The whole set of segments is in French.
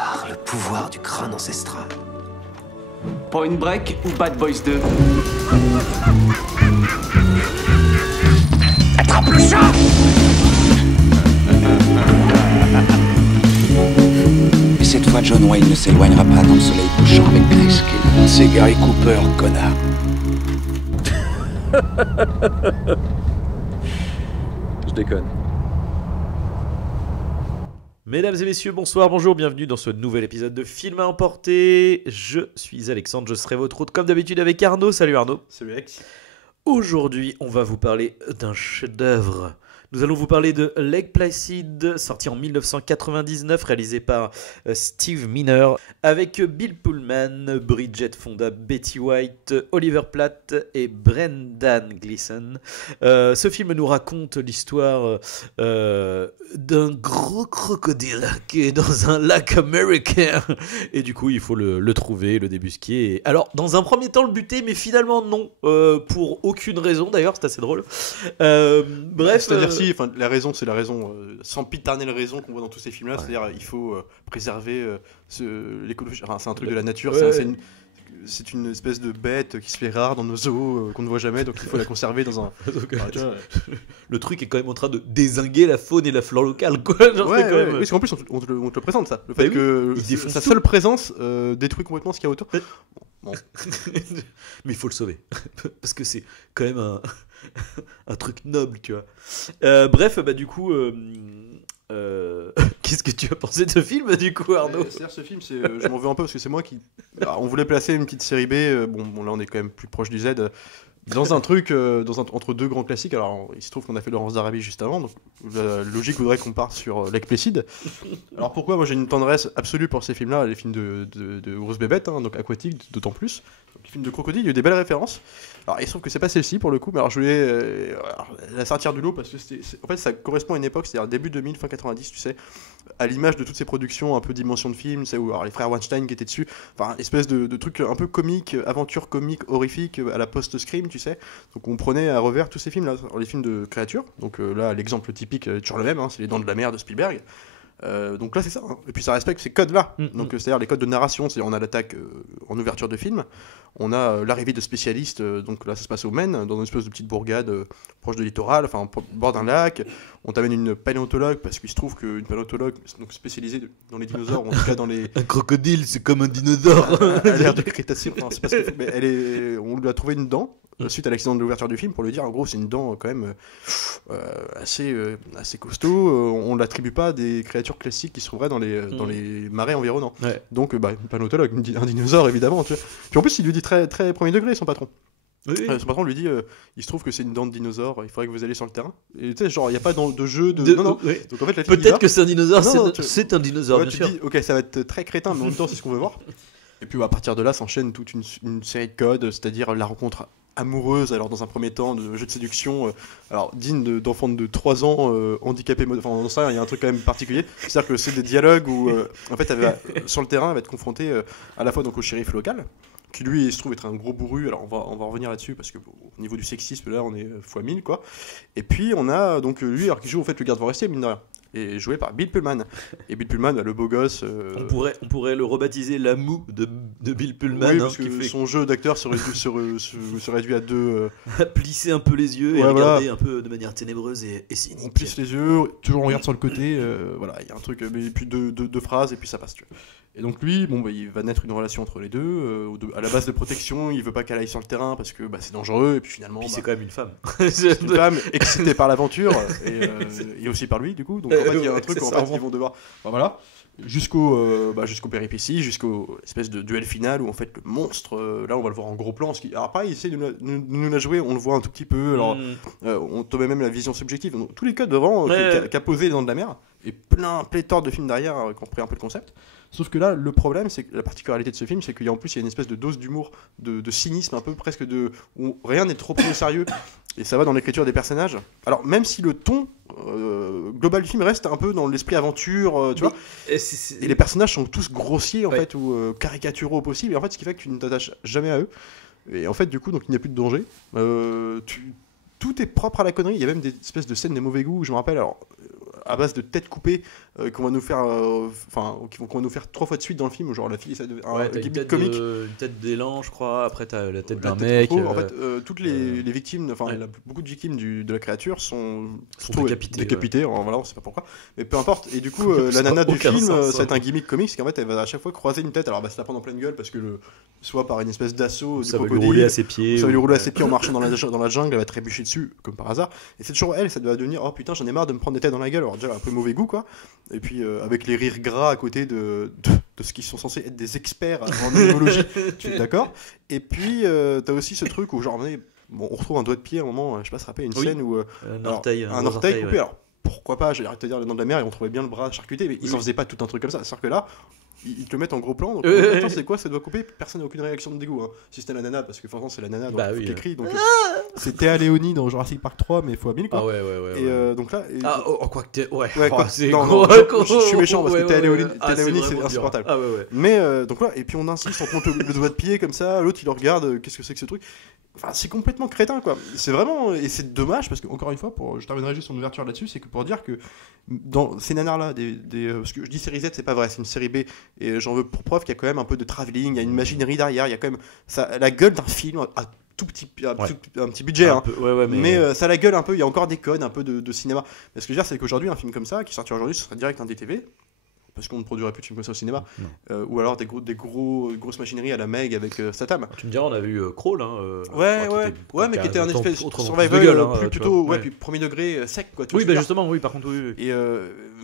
par le pouvoir du crâne ancestral. Point Break ou Bad Boys 2? Attrape le chat! Et cette fois, John Wayne ne s'éloignera pas dans le soleil couchant avec Grace Kelly. C'est Gary Cooper, connard. Je déconne. Mesdames et messieurs, bonsoir, bonjour, bienvenue dans ce nouvel épisode de Film à emporter. Je suis Alexandre, je serai votre hôte comme d'habitude avec Arnaud. Salut Arnaud. Salut Alex. Aujourd'hui, on va vous parler d'un chef-d'œuvre. Nous allons vous parler de Lake Placid, sorti en 1999, réalisé par Steve Miner, avec Bill Pullman, Bridget Fonda, Betty White, Oliver Platt et Brendan Gleeson. Ce film nous raconte l'histoire d'un gros crocodile qui est dans un lac américain. Et du coup, il faut le trouver, le débusquer. Alors, dans un premier temps, le buter, mais finalement non, pour aucune raison d'ailleurs, c'est assez drôle. Bref... C'est-à-dire enfin, la raison, c'est la raison, sempiternelle raison qu'on voit dans tous ces films-là, c'est-à-dire il faut préserver l'écologie, enfin, c'est un truc de la nature, c'est une espèce de bête qui se fait rare dans nos zoos, qu'on ne voit jamais, donc il faut la conserver dans un... Le truc est quand même en train de dézinguer la faune et la flore locale, quoi. Genre, ouais, quand même... oui, parce qu'en plus on te le présente ça, le fait que sa tout. seule présence détruit complètement ce qu'il y a autour. Bon. Mais il faut le sauver, parce que c'est quand même un truc noble, tu vois. Bref, bah du coup... Qu'est-ce que tu as pensé de ce film du coup, Arnaud? C'est-à-dire ce film, je m'en veux un peu parce que c'est moi qui... Alors, on voulait placer une petite série B, bon là on est quand même plus proche du Z, dans un truc, entre deux grands classiques. Alors il se trouve qu'on a fait Laurence d'Arabie juste avant, donc la logique voudrait qu'on parte sur Lake Placid. Alors pourquoi? Moi j'ai une tendresse absolue pour ces films-là, les films de grosses bébêtes, hein, donc aquatiques d'autant plus. Donc, les films de crocodile, il y a eu des belles références. Alors il se trouve que c'est pas celle-ci pour le coup, mais alors je voulais la sortir du lot parce que en fait ça correspond à une époque, c'est-à-dire début 2000, fin 90, tu sais, à l'image de toutes ces productions un peu dimension de film, c'est où alors, les frères Weinstein qui étaient dessus, enfin espèce de truc un peu comique, aventure comique, horrifique à la post-scream, tu sais. Donc on prenait à revers tous ces films-là, les films de créatures. Donc là l'exemple typique est toujours le même, hein, c'est Les Dents de la Mer de Spielberg. Donc là c'est ça, hein. Et puis ça respecte ces codes là, donc c'est-à-dire les codes de narration, c'est-à-dire on a l'attaque en ouverture de film, on a l'arrivée de spécialistes, donc là ça se passe au Maine, dans une espèce de petite bourgade proche de littoral, enfin au bord d'un lac, on t'amène une paléontologue, parce qu'il se trouve qu'une paléontologue donc spécialisée dans les dinosaures, ou en tout cas dans les... Un crocodile c'est comme un dinosaure. Elle a l'air de Crétacé, enfin, c'est parce que, mais on lui a trouvé une dent, suite à l'accident de l'ouverture du film, pour lui dire en gros c'est une dent quand même assez costaud, on ne l'attribue pas à des créatures classiques qui se trouveraient dans les marais environnants. Ouais. Donc une paléontologue, un dinosaure évidemment, tu vois. Puis en plus il lui dit très, très premier degré, son patron. Oui. Son patron lui dit il se trouve que c'est une dent de dinosaure, il faudrait que vous alliez sur le terrain. Et tu sais, genre il n'y a pas de jeu de... Non. Oui. Donc en fait la fille peut-être que c'est un dinosaure, c'est un dinosaure, ouais, bien tu sûr. dis ok ça va être très crétin, mais en même temps c'est ce qu'on veut voir. Et puis à partir de là s'enchaîne toute une série de codes, c'est-à-dire la rencontre amoureuse, alors dans un premier temps de jeu de séduction, alors digne d'enfants de 3 ans handicapés, enfin on sait, il y a un truc quand même particulier, c'est-à-dire que c'est des dialogues où en fait sur le terrain elle va être confrontée à la fois donc au shérif local, qui lui il se trouve être un gros bourru, alors on va revenir là-dessus parce que au niveau du sexisme là on est x1000 quoi, et puis on a donc lui alors qui joue en fait le garde forestier mine de rien, et joué par Bill Pullman. Et Bill Pullman, le beau gosse... On pourrait le rebaptiser la moue de Bill Pullman. Oui, parce que son jeu d'acteur se réduit à deux... Plisser un peu les yeux et regarder un peu de manière ténébreuse et cynique. On plisse les yeux, toujours on regarde sur le côté, voilà, il y a un truc, mais puis deux phrases et puis ça passe, tu vois. Et donc lui, il va naître une relation entre les deux, à la base de protection, il veut pas qu'elle aille sur le terrain parce que c'est dangereux, et puis finalement... c'est quand même une femme. C'est une femme excitée par l'aventure, et aussi par lui, du coup, donc en fait il y a un truc où en fait, ils vont devoir... voilà, jusqu'aux péripéties, jusqu'aux espèces de duel final où en fait le monstre, là on va le voir en gros plan, alors pareil, il essaie de nous la jouer, on le voit un tout petit peu, alors on tombe même la vision subjective, donc, tous les codes vraiment qu'a posé Les Dents de la Mer, et pléthore de films derrière qui ont pris un peu le concept. Sauf que là, le problème, c'est que la particularité de ce film, c'est qu'il y a en plus une espèce de dose d'humour, de cynisme, un peu presque où rien n'est trop pris au sérieux, et ça va dans l'écriture des personnages. Alors même si le ton global du film reste un peu dans l'esprit aventure, tu vois, et les personnages sont tous grossiers en fait, ou caricaturaux au possible, et en fait ce qui fait que tu ne t'attaches jamais à eux. Et en fait du coup, donc il n'y a plus de danger. Tout est propre à la connerie. Il y a même des espèces de scènes de mauvais goût. Je me rappelle, alors à base de têtes coupées qu'on va nous faire, qu'on va nous faire 3 fois de suite dans le film, où genre la fille essaie de Ouais, un t'as une gimmick tête, comique. une tête d'élan, je crois. Après, t'as la tête La d'un tête mec. trop. En fait, toutes les victimes, ouais. beaucoup de victimes de la créature sont décapitées, décapitées. Voilà, on sait pas pourquoi, mais peu importe. Et du coup, Ça la a nana du aucun film, sens, ça va être hein. un gimmick comique, c'est qu'en fait, elle va à chaque fois croiser une tête. Alors, se la prendre en pleine gueule parce que soit par une espèce d'assaut du ça va lui crocodile, rouler à ses pieds. ça va lui rouler à ouais. ses pieds en marchant dans la jungle, elle va trébucher dessus, comme par hasard. Et c'est toujours elle, ça doit devenir oh putain, j'en ai marre de me prendre des têtes dans la gueule. Alors, déjà, un peu mauvais goût, quoi. Et puis, avec les rires gras à côté de ce qui sont censés être des experts en animologie, tu es d'accord. Et puis, t'as aussi ce truc où, genre, on retrouve un doigt de pied à un moment, je sais pas, se rappeler une Oui. scène où. Un Alors, orteil. un gros orteil coupé, ouais. alors pourquoi pas, j'allais te dire le nom de la mer et on trouvait bien le bras charcuté, mais ils en Oui. faisaient pas tout un truc comme ça. C'est-à-dire que là, ils te le mettent en gros plan, donc attends, c'est quoi, ça doit couper, personne n'a aucune réaction de dégoût. Hein. Si c'était la nana, parce que forcément c'est la nana, donc Bah il faut oui, qu'elle crie. Donc, c'est Théa Léonie dans Jurassic Park 3, mais fois 1000 quoi. Ah ouais. Et donc là. Ah, quoi que t'es. Ouais, Ouais, quoi. c'est Non, gros. je suis méchant parce que Théa Léonie, Ah, c'est vraiment dur. insupportable. Ah ouais. Mais donc là, et puis on insiste, on monte le doigt de pied comme ça, l'autre il le regarde, qu'est-ce que c'est que ce truc. Enfin, c'est complètement crétin quoi. C'est vraiment. Et c'est dommage parce que, encore une fois, je terminerai juste en ouverture là-dessus, c'est que pour dire que dans ces nanars là, parce que je dis série Z, c'est pas vrai, c'est une série B, et j'en veux pour preuve qu'il y a quand même un peu de travelling, il y a une machinerie derrière, il y a quand même la gueule d'un film à tout petit, un petit budget. Un hein. peu, ouais, Mais ça la gueule un peu, il y a encore des codes, un peu de cinéma. Mais ce que je veux dire, c'est qu'aujourd'hui, un film comme ça, qui sortirait aujourd'hui, ce serait direct un DTV. Parce qu'on ne produirait plus de films comme ça au cinéma. Ou alors des grosses machineries à la Meg avec Statham. Tu me diras, on a vu Crawl. Ouais, mais qui était un espèce de survival plutôt, puis premier degré sec quoi. Oui, bah justement, oui, par contre, oui. Et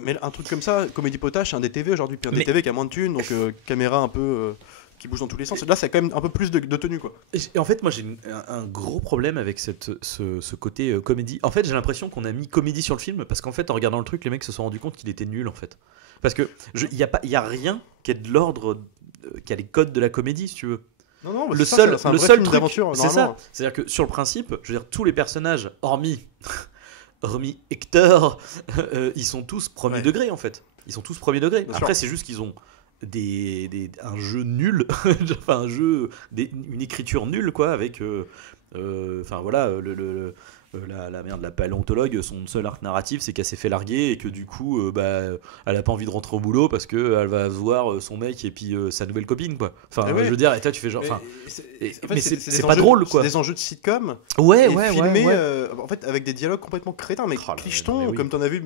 mais un truc comme ça, comédie potache, un DTV aujourd'hui, puis un Mais- DTV qui a moins de thunes, donc caméra un peu qui bouge dans tous les sens. Là, c'est quand même un peu plus de tenue quoi. Et en fait, moi, j'ai un gros problème avec ce côté comédie. En fait, j'ai l'impression qu'on a mis comédie sur le film parce qu'en fait, en regardant le truc, les mecs se sont rendus compte qu'il était nul en fait. Parce que il y a rien qui est de l'ordre, qui a les codes de la comédie, si tu veux. Non, Le seul film truc, d'aventure, c'est ça. C'est-à-dire que sur le principe, je veux dire, tous les personnages, hormis Hector, ils sont tous premier degré en fait. Ils sont tous premier degré. Bien Après, sûr. c'est juste qu'ils ont un jeu nul, enfin une écriture nulle quoi, avec enfin voilà la paléontologue, son seul arc narratif c'est qu'elle s'est fait larguer et que du coup elle a pas envie de rentrer au boulot parce que elle va voir son mec et puis sa nouvelle copine quoi. Enfin je veux dire, et toi tu fais genre mais c'est pas drôle quoi. C'est des enjeux de sitcom. Ouais, filmés en fait avec des dialogues complètement crétins, mais clicheton, mais oui. comme t'en as vu.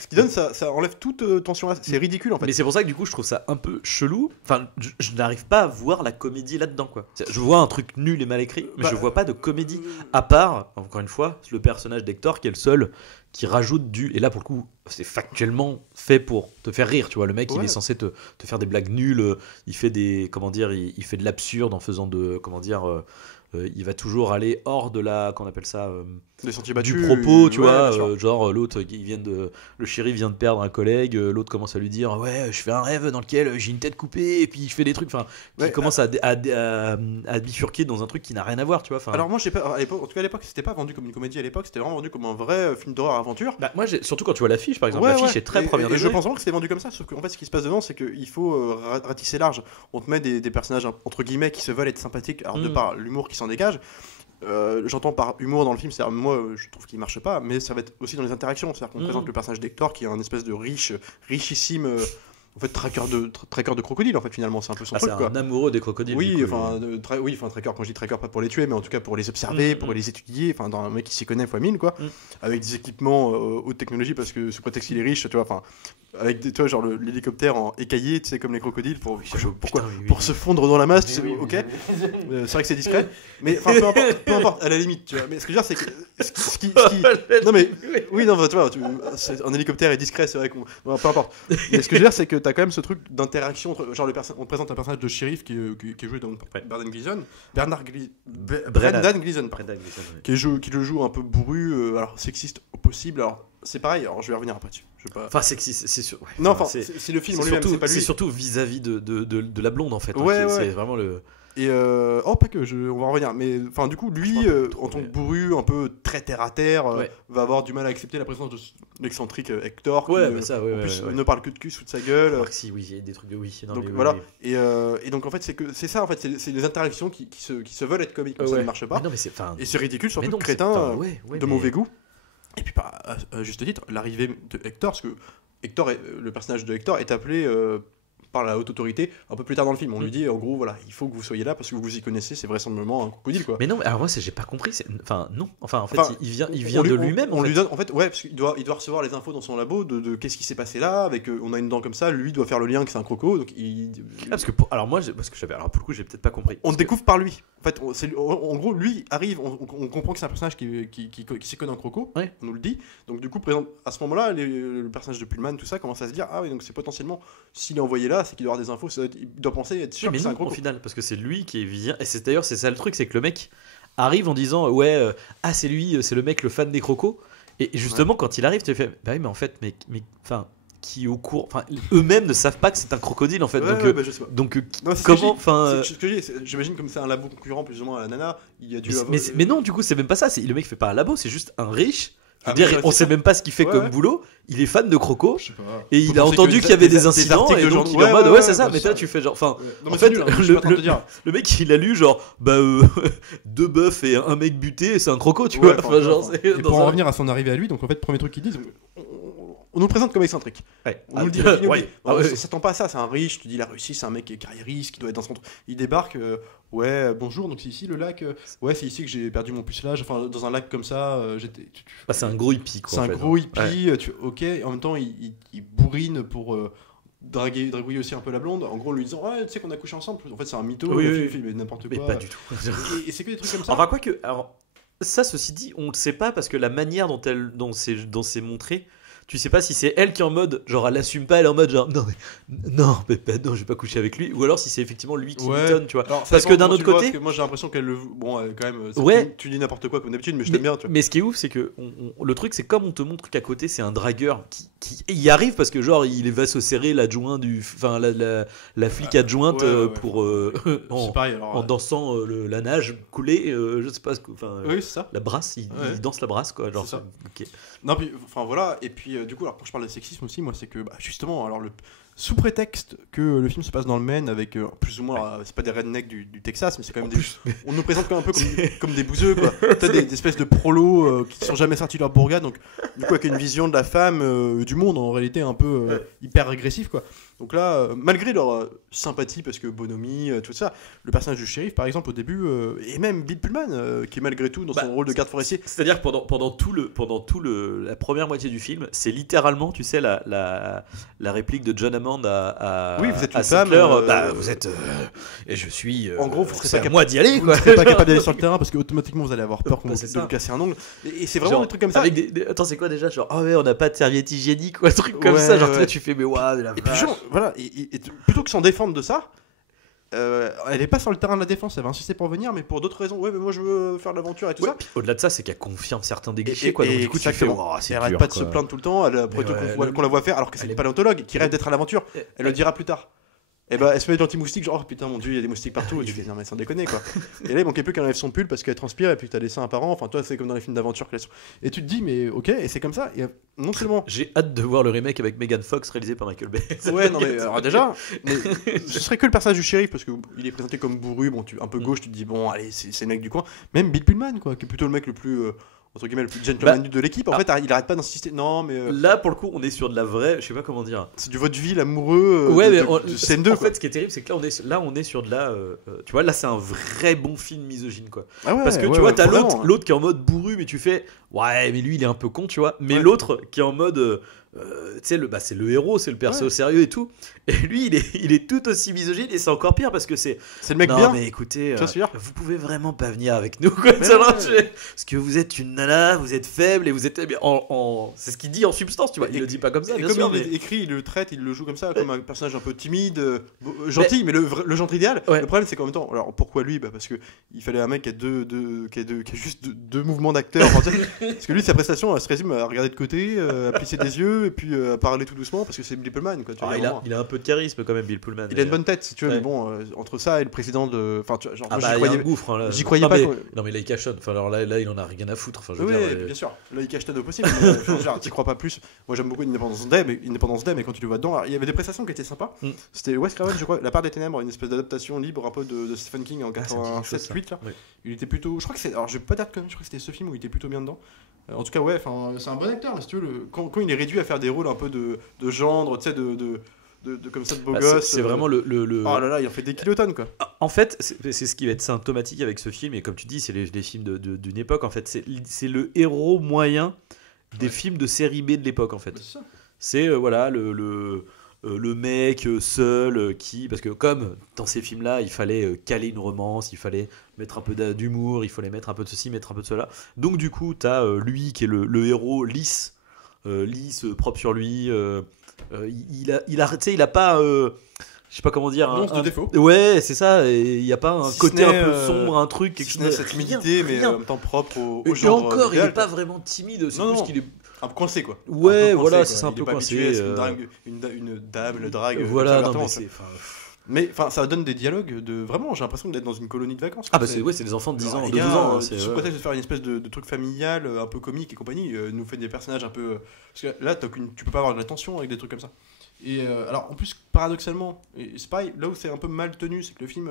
Ce qui donne, ça enlève toute tension. C'est ridicule en fait. Mais c'est pour ça que du coup je trouve ça un peu chelou. Enfin, je n'arrive pas à voir la comédie là-dedans quoi. Je vois un truc nul et mal écrit, mais je vois pas de comédie. À part, encore une fois, le personnage d'Hector qui est le seul qui rajoute et là pour le coup, c'est factuellement fait pour te faire rire. Tu vois, le mec il est censé te faire des blagues nulles. Il fait il fait de l'absurde en faisant il va toujours aller hors de qu'on appelle ça Des sentiers battus, du propos, tu ouais, vois, bien sûr. genre l'autre le shérif vient de perdre un collègue, l'autre commence à lui dire ouais je fais un rêve dans lequel j'ai une tête coupée et puis je fais des trucs, enfin qui commence à bifurquer dans un truc qui n'a rien à voir, tu vois. Alors moi j'ai pas, en tout cas à l'époque c'était pas vendu comme une comédie, à l'époque c'était vraiment vendu comme un vrai film d'horreur aventure. Bah, moi surtout quand tu vois l'affiche par exemple, l'affiche est très première et degré. je pense vraiment que c'était vendu comme ça, sauf qu'en fait ce qui se passe dedans c'est qu'il faut ratisser large. On te met des personnages entre guillemets qui se veulent être sympathiques, alors de par l'humour qui s'en dégage. J'entends par humour dans le film, c'est-à-dire moi je trouve qu'il marche pas, mais ça va être aussi dans les interactions, c'est-à-dire qu'on présente le personnage d'Hector qui est un espèce de richissime en fait traqueur de crocodile en fait, finalement c'est un peu son truc c'est quoi. un amoureux des crocodiles. Oui, enfin traqueur, quand je dis traqueur pas pour les tuer mais en tout cas pour les observer, pour les étudier, enfin dans un mec qui s'y connaît fois 1000 quoi, avec des équipements haute technologie parce que sous prétexte qu'il est riche, tu vois, enfin avec tu vois genre l'hélicoptère en écaillé, tu sais, comme les crocodiles pour se fondre dans la masse, tu sais, ok. C'est vrai que c'est discret, mais enfin peu importe à la limite, tu vois. Mais ce que je veux dire c'est que ce qui non mais oui non tu vois, un hélicoptère est discret, c'est vrai qu'on peu importe. Mais ce que je veux dire c'est que t'as quand même ce truc d'interaction entre, genre on présente un personnage de shérif qui est joué dans Brendan Gleeson, Brendan Gleeson, qui le joue un peu bourru, alors sexiste au possible. Alors c'est pareil, alors je vais revenir après dessus. Enfin sexiste, c'est sûr. Ouais. Non, enfin c'est le film en lui-même, c'est pas lui. C'est surtout vis-à-vis de la blonde en fait. Ouais. C'est vraiment le. Et pas que, on va en revenir, mais enfin du coup lui en tant que bourru un peu très terre à terre va avoir du mal à accepter la présence de l'excentrique Hector qui ne parle que de cul sous de sa gueule. Si oui, il y a des trucs de oui. Donc voilà. Et donc en fait c'est ça en fait, c'est les interactions qui se veulent être comiques, mais ça ne marche pas. Non, mais et c'est ridicule, surtout crétin, de mauvais goût. Et puis à juste titre, l'arrivée de Hector, parce que Hector, le personnage de Hector est appelé par la haute autorité un peu plus tard dans le film. On lui dit en gros voilà, il faut que vous soyez là parce que vous y connaissez, c'est vraisemblablement un crocodile quoi. Mais non, alors moi j'ai pas compris. Enfin non. Enfin en fait il vient on de lui-même. On lui donne en fait ouais parce qu'il doit recevoir les infos dans son labo de qu'est-ce qui s'est passé là avec on a une dent comme ça, lui doit faire le lien que c'est un croco donc parce que alors pour le coup j'ai peut-être pas compris. On découvre par lui. En fait en gros lui arrive, on comprend que c'est un personnage qui s'y connaît en croco. Ouais. On nous le dit. Donc du coup présente à ce moment-là le personnage de Pullman tout ça commence à se dire ah oui donc c'est potentiellement s'il est envoyé là c'est qu'il doit avoir des infos, il doit penser être sûr que c'est un croco. Au final parce que c'est lui qui vient et c'est d'ailleurs c'est ça le truc, c'est que le mec arrive en disant c'est lui, c'est le mec le fan des crocos et justement quand il arrive tu fais bah oui mais en fait mais enfin qui au cours enfin eux-mêmes ne savent pas que c'est un crocodile en fait je sais pas. Donc non, comment enfin j'imagine comme c'est un labo concurrent plus ou moins à la nana il y a dû mais non du coup c'est même pas ça, le mec fait pas un labo, c'est juste un riche. On sait même pas ce qu'il fait comme boulot. Il est fan de croco et il a entendu qu'il y avait des incidents et donc il est en mode c'est ça. Mais toi tu fais genre enfin en fait le mec il a lu genre deux bœufs et un mec buté et c'est un croco tu vois. Enfin genre et pour en revenir à son arrivée à lui donc en fait premier truc qu'ils disent on nous le présente comme excentrique. On nous le dit. On s'attend pas à ça. C'est un riche. Tu dis il a réussi. C'est un mec carriériste qui doit être dans son. Il débarque. Bonjour. Donc c'est ici le lac. C'est ici que j'ai perdu mon pucelage. Enfin dans un lac comme ça. C'est un gros hippie quoi. C'est un gros hippie. Ok. En même temps il bourrine pour dragouiller aussi un peu la blonde. En gros lui disant tu sais qu'on a couché ensemble. En fait c'est un mytho. Oui. Mais n'importe quoi. Mais pas du tout. Et c'est que des trucs comme ça. Enfin quoi que ça ceci dit on le sait pas parce que la manière dont c'est montré. Tu sais pas si c'est elle qui est en mode genre elle assume pas, elle est en mode genre non je vais pas coucher avec lui, ou alors si c'est effectivement lui qui m'étonne tu vois. Alors, parce que d'un autre côté parce que moi j'ai l'impression qu'elle quand même tu dis n'importe quoi comme d'habitude mais je t'aime bien tu vois. Mais ce qui est ouf c'est que le truc c'est comme on te montre qu'à côté c'est un dragueur qui y arrive parce que genre il va se serrer l'adjoint la flic adjointe pour en dansant la nage coulée je sais pas oui c'est ça la brasse il danse la brasse quoi genre ça. Okay. Non puis enfin voilà et puis du coup alors quand je parle de sexisme aussi moi c'est que justement alors sous prétexte que le film se passe dans le Maine avec plus ou moins c'est pas des rednecks du Texas mais c'est quand même on nous présente quand même un peu comme des bouseux quoi. T'as des espèces de prolos qui sont jamais sortis de leur bourgade donc du coup avec une vision de la femme du monde en réalité un peu hyper régressif quoi. Donc là malgré leur sympathie parce que bonhomie tout ça le personnage du shérif par exemple au début et même Bill Pullman qui est malgré tout dans son rôle de garde forestier c'est-à-dire que pendant tout la première moitié du film c'est littéralement tu sais la réplique de John Hammond à oui vous êtes une femme vous êtes et je suis en gros vous serez pas moi d'y aller quoi. Vous serez pas capable d'aller sur le terrain parce que automatiquement vous allez avoir peur qu'on vous casser un ongle et c'est vraiment genre, des trucs comme ça avec attends c'est quoi déjà genre on n'a pas de serviette hygiénique ou un truc comme ça genre là tu fais mais waouh et puis genre voilà et plutôt que s'en défendre de ça elle est pas sur le terrain de la défense, elle va insister pour venir, mais pour d'autres raisons. Mais moi je veux faire de l'aventure et tout ça. Puis, au-delà de ça, c'est qu'elle confirme certains des clichés quoi. Donc du coup, tu fais, elle arrête pas de se plaindre tout le temps. Qu'on la voit faire, alors que c'est une paléontologue qui rêve d'être à l'aventure. Elle le dira plus tard. Et elle se met l'anti-moustique, genre putain mon dieu, il y a des moustiques partout. Et tu fais non mais sans déconner quoi. Et là il manquait plus qu'elle enlève son pull parce qu'elle transpire et puis t'as des seins apparents. Enfin toi c'est comme dans les films d'aventure classiques. Et tu te dis mais ok et c'est comme ça. Et non seulement j'ai hâte de voir le remake avec Megan Fox réalisé par Michael Bay. Ouais non mais alors déjà ce serait que le personnage du shérif parce que il est présenté comme bourru, un peu gauche, tu te dis bon allez c'est le mec du coin. Même Bill Pullman quoi qui est plutôt le mec le plus entre guillemets le plus gentleman de l'équipe en fait il arrête pas d'insister non mais là pour le coup on est sur de la vraie je sais pas comment dire c'est du vaudeville amoureux de scène 2 en fait ce qui est terrible c'est que là on est sur de la tu vois là c'est un vrai bon film misogyne quoi parce que tu vois t'as l'autre qui est en mode bourru mais tu fais ouais mais lui il est un peu con tu vois mais l'autre qui est en mode tu sais c'est le héros c'est le perso sérieux et tout et lui il est tout aussi misogyne et c'est encore pire parce que c'est le mec bien mais écoutez vous pouvez vraiment pas venir avec nous quoi parce que vous êtes une nana vous êtes faible et vous êtes c'est ce qu'il dit en substance tu vois il le dit pas comme ça et bien comme il écrit il le traite il le joue comme ça comme un personnage un peu timide gentil mais le genre idéal le problème c'est qu'en même temps alors pourquoi lui parce que il fallait un mec qui a juste deux mouvements d'acteur parce que lui sa prestation elle se résume à regarder de côté à plisser des yeux et puis à parler tout doucement parce que c'est Bill Pullman quoi, il a un peu de charisme quand même Bill Pullman il a une bonne tête si tu veux mais bon entre ça et le président de enfin tu vois genre il y a un gouffre j'y croyais pas non mais là il cachonne enfin alors là il en a rien à foutre enfin je veux dire bien sûr là il cachonne au possible genre t'y crois pas plus moi j'aime beaucoup Independence Day mais quand tu le vois dedans il y avait des prestations qui étaient sympas c'était Wes Craven je crois La Part des Ténèbres une espèce d'adaptation libre un peu de Stephen King en 87-8 là il était plutôt je crois que c'est alors je vais pas dire que je crois que c'était ce film où il était plutôt bien dedans en tout cas ouais enfin c'est un bon acteur mais si tu veux quand il est réduit à faire des rôles un peu de gendre, tu sais, comme ça de beau Bah, gosse. c'est vraiment le Oh là là, il en fait des kilotonnes quoi. En fait, c'est ce qui va être symptomatique avec ce film, et comme tu dis, c'est les films d'une époque, en fait. C'est le héros moyen des films de série B de l'époque, en fait. C'est ça. C'est voilà, le mec seul qui... Parce que comme dans ces films-là, il fallait caler une romance, il fallait mettre un peu d'humour, il fallait mettre un peu de ceci, mettre un peu de cela. Donc du coup, t'as lui qui est le héros lisse, propre sur lui. Il a pas... je sais pas comment dire. Monstre de défaut. Ouais, c'est ça. Il n'y a pas un Si côté ce un n'est, peu sombre, un truc, quelque Si chose. cette timidité, mais en même temps propre au Et genre. encore, il idéal, n'est pas vraiment timide. C'est Non, plus non. qu'il est. Un peu coincé quoi. Ouais, Un peu coincé, voilà, quoi. c'est un Il peu est pas coincé, habitué à ce une dame le drague. Voilà, non, ouvertement, mais ça. c'est. Mais enfin, ça donne des dialogues de vraiment. J'ai l'impression d'être dans une colonie de vacances. Ah bah c'est des enfants de 10 ans, de 12 ans. Hein, sous prétexte de faire une espèce de truc familial, un peu comique et compagnie, nous fait des personnages un peu. Parce que là, tu peux pas avoir de l'attention avec des trucs comme ça. Et alors, en plus, paradoxalement, et c'est pareil, là où c'est un peu mal tenu, c'est que le film,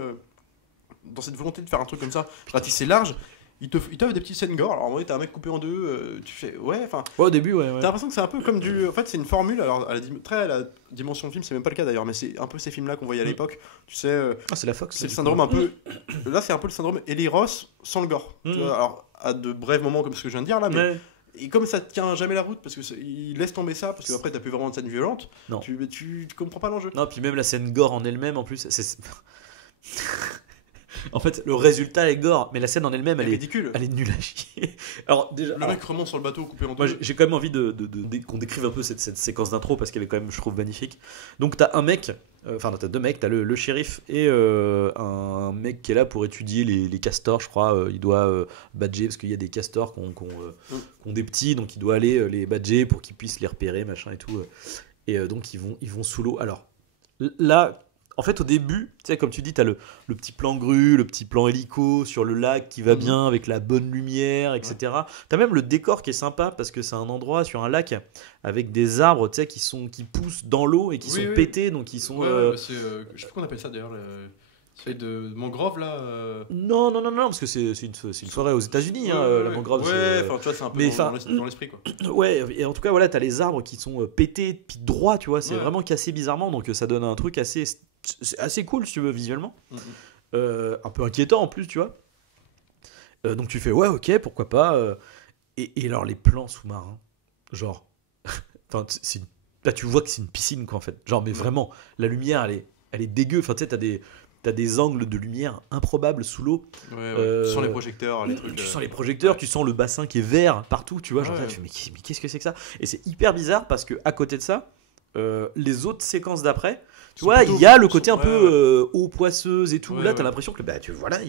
dans cette volonté de faire un truc comme ça, ratissé large, il t'offre des petites scènes gore. Alors, en vrai, t'as un mec coupé en deux, tu fais. Ouais, enfin. Ouais, au début, ouais. T'as l'impression que c'est un peu comme du. En fait, c'est une formule, alors, très à la dimension de film, c'est même pas le cas d'ailleurs, mais c'est un peu ces films-là qu'on voyait à l'époque. Tu sais. C'est la Fox. C'est le syndrome un peu. Là, c'est un peu le syndrome Eli Ross sans le gore. Tu vois, alors, à de brefs moments comme ce que je viens de dire là, mais. Ouais. Et comme ça tient jamais la route, parce qu'il laisse tomber ça, parce qu'après t'as plus vraiment de scène violente, tu comprends pas l'enjeu. Non, puis même la scène gore en elle-même, en plus, c'est. En fait, le résultat est gore, mais la scène en elle-même, elle est ridicule. Elle est nulle à chier. Alors, déjà, le mec remonte sur le bateau coupé en deux. Moi, j'ai quand même envie qu'on décrive un peu cette séquence d'intro parce qu'elle est quand même, je trouve, magnifique. Donc, t'as un mec, t'as deux mecs, t'as le shérif et un mec qui est là pour étudier les castors, je crois. Il doit badger parce qu'il y a des castors qui ont des petits, donc il doit aller les badger pour qu'ils puissent les repérer, machin et tout. Et donc, ils vont sous l'eau. Alors, là. En fait, au début, tu sais, comme tu dis, t'as le petit plan grue, le petit plan hélico sur le lac qui va bien avec la bonne lumière, etc. Ouais. T'as même le décor qui est sympa parce que c'est un endroit sur un lac avec des arbres, tu sais, qui poussent dans l'eau et qui sont pétés, donc ils sont. Je sais pas qu'on appelle ça d'ailleurs. C'est de mangrove là. Non, parce que c'est une forêt aux États-Unis, la mangrove. Ouais, enfin, tu vois, c'est un peu dans l'esprit quoi. Ouais, et en tout cas, voilà, t'as les arbres qui sont pétés, puis droits, tu vois, c'est vraiment cassé bizarrement, donc ça donne un truc assez cool si tu veux visuellement, un peu inquiétant en plus, tu vois. Donc tu fais ouais, ok, pourquoi pas. Et alors les plans sous-marins, genre, enfin là tu vois que c'est une piscine quoi en fait, genre mais vraiment la lumière elle est dégueu. Enfin tu sais t'as des angles de lumière improbables sous l'eau. Tu sens les projecteurs, les trucs. Tu sens les projecteurs, tu sens le bassin qui est vert partout, tu vois. Genre tu fais mais qu'est-ce que c'est que ça? Et c'est hyper bizarre parce que à côté de ça, les autres séquences d'après. Tu vois, il y a le côté un peu eau poisseuse et tout. Là, t'as l'impression que voilà,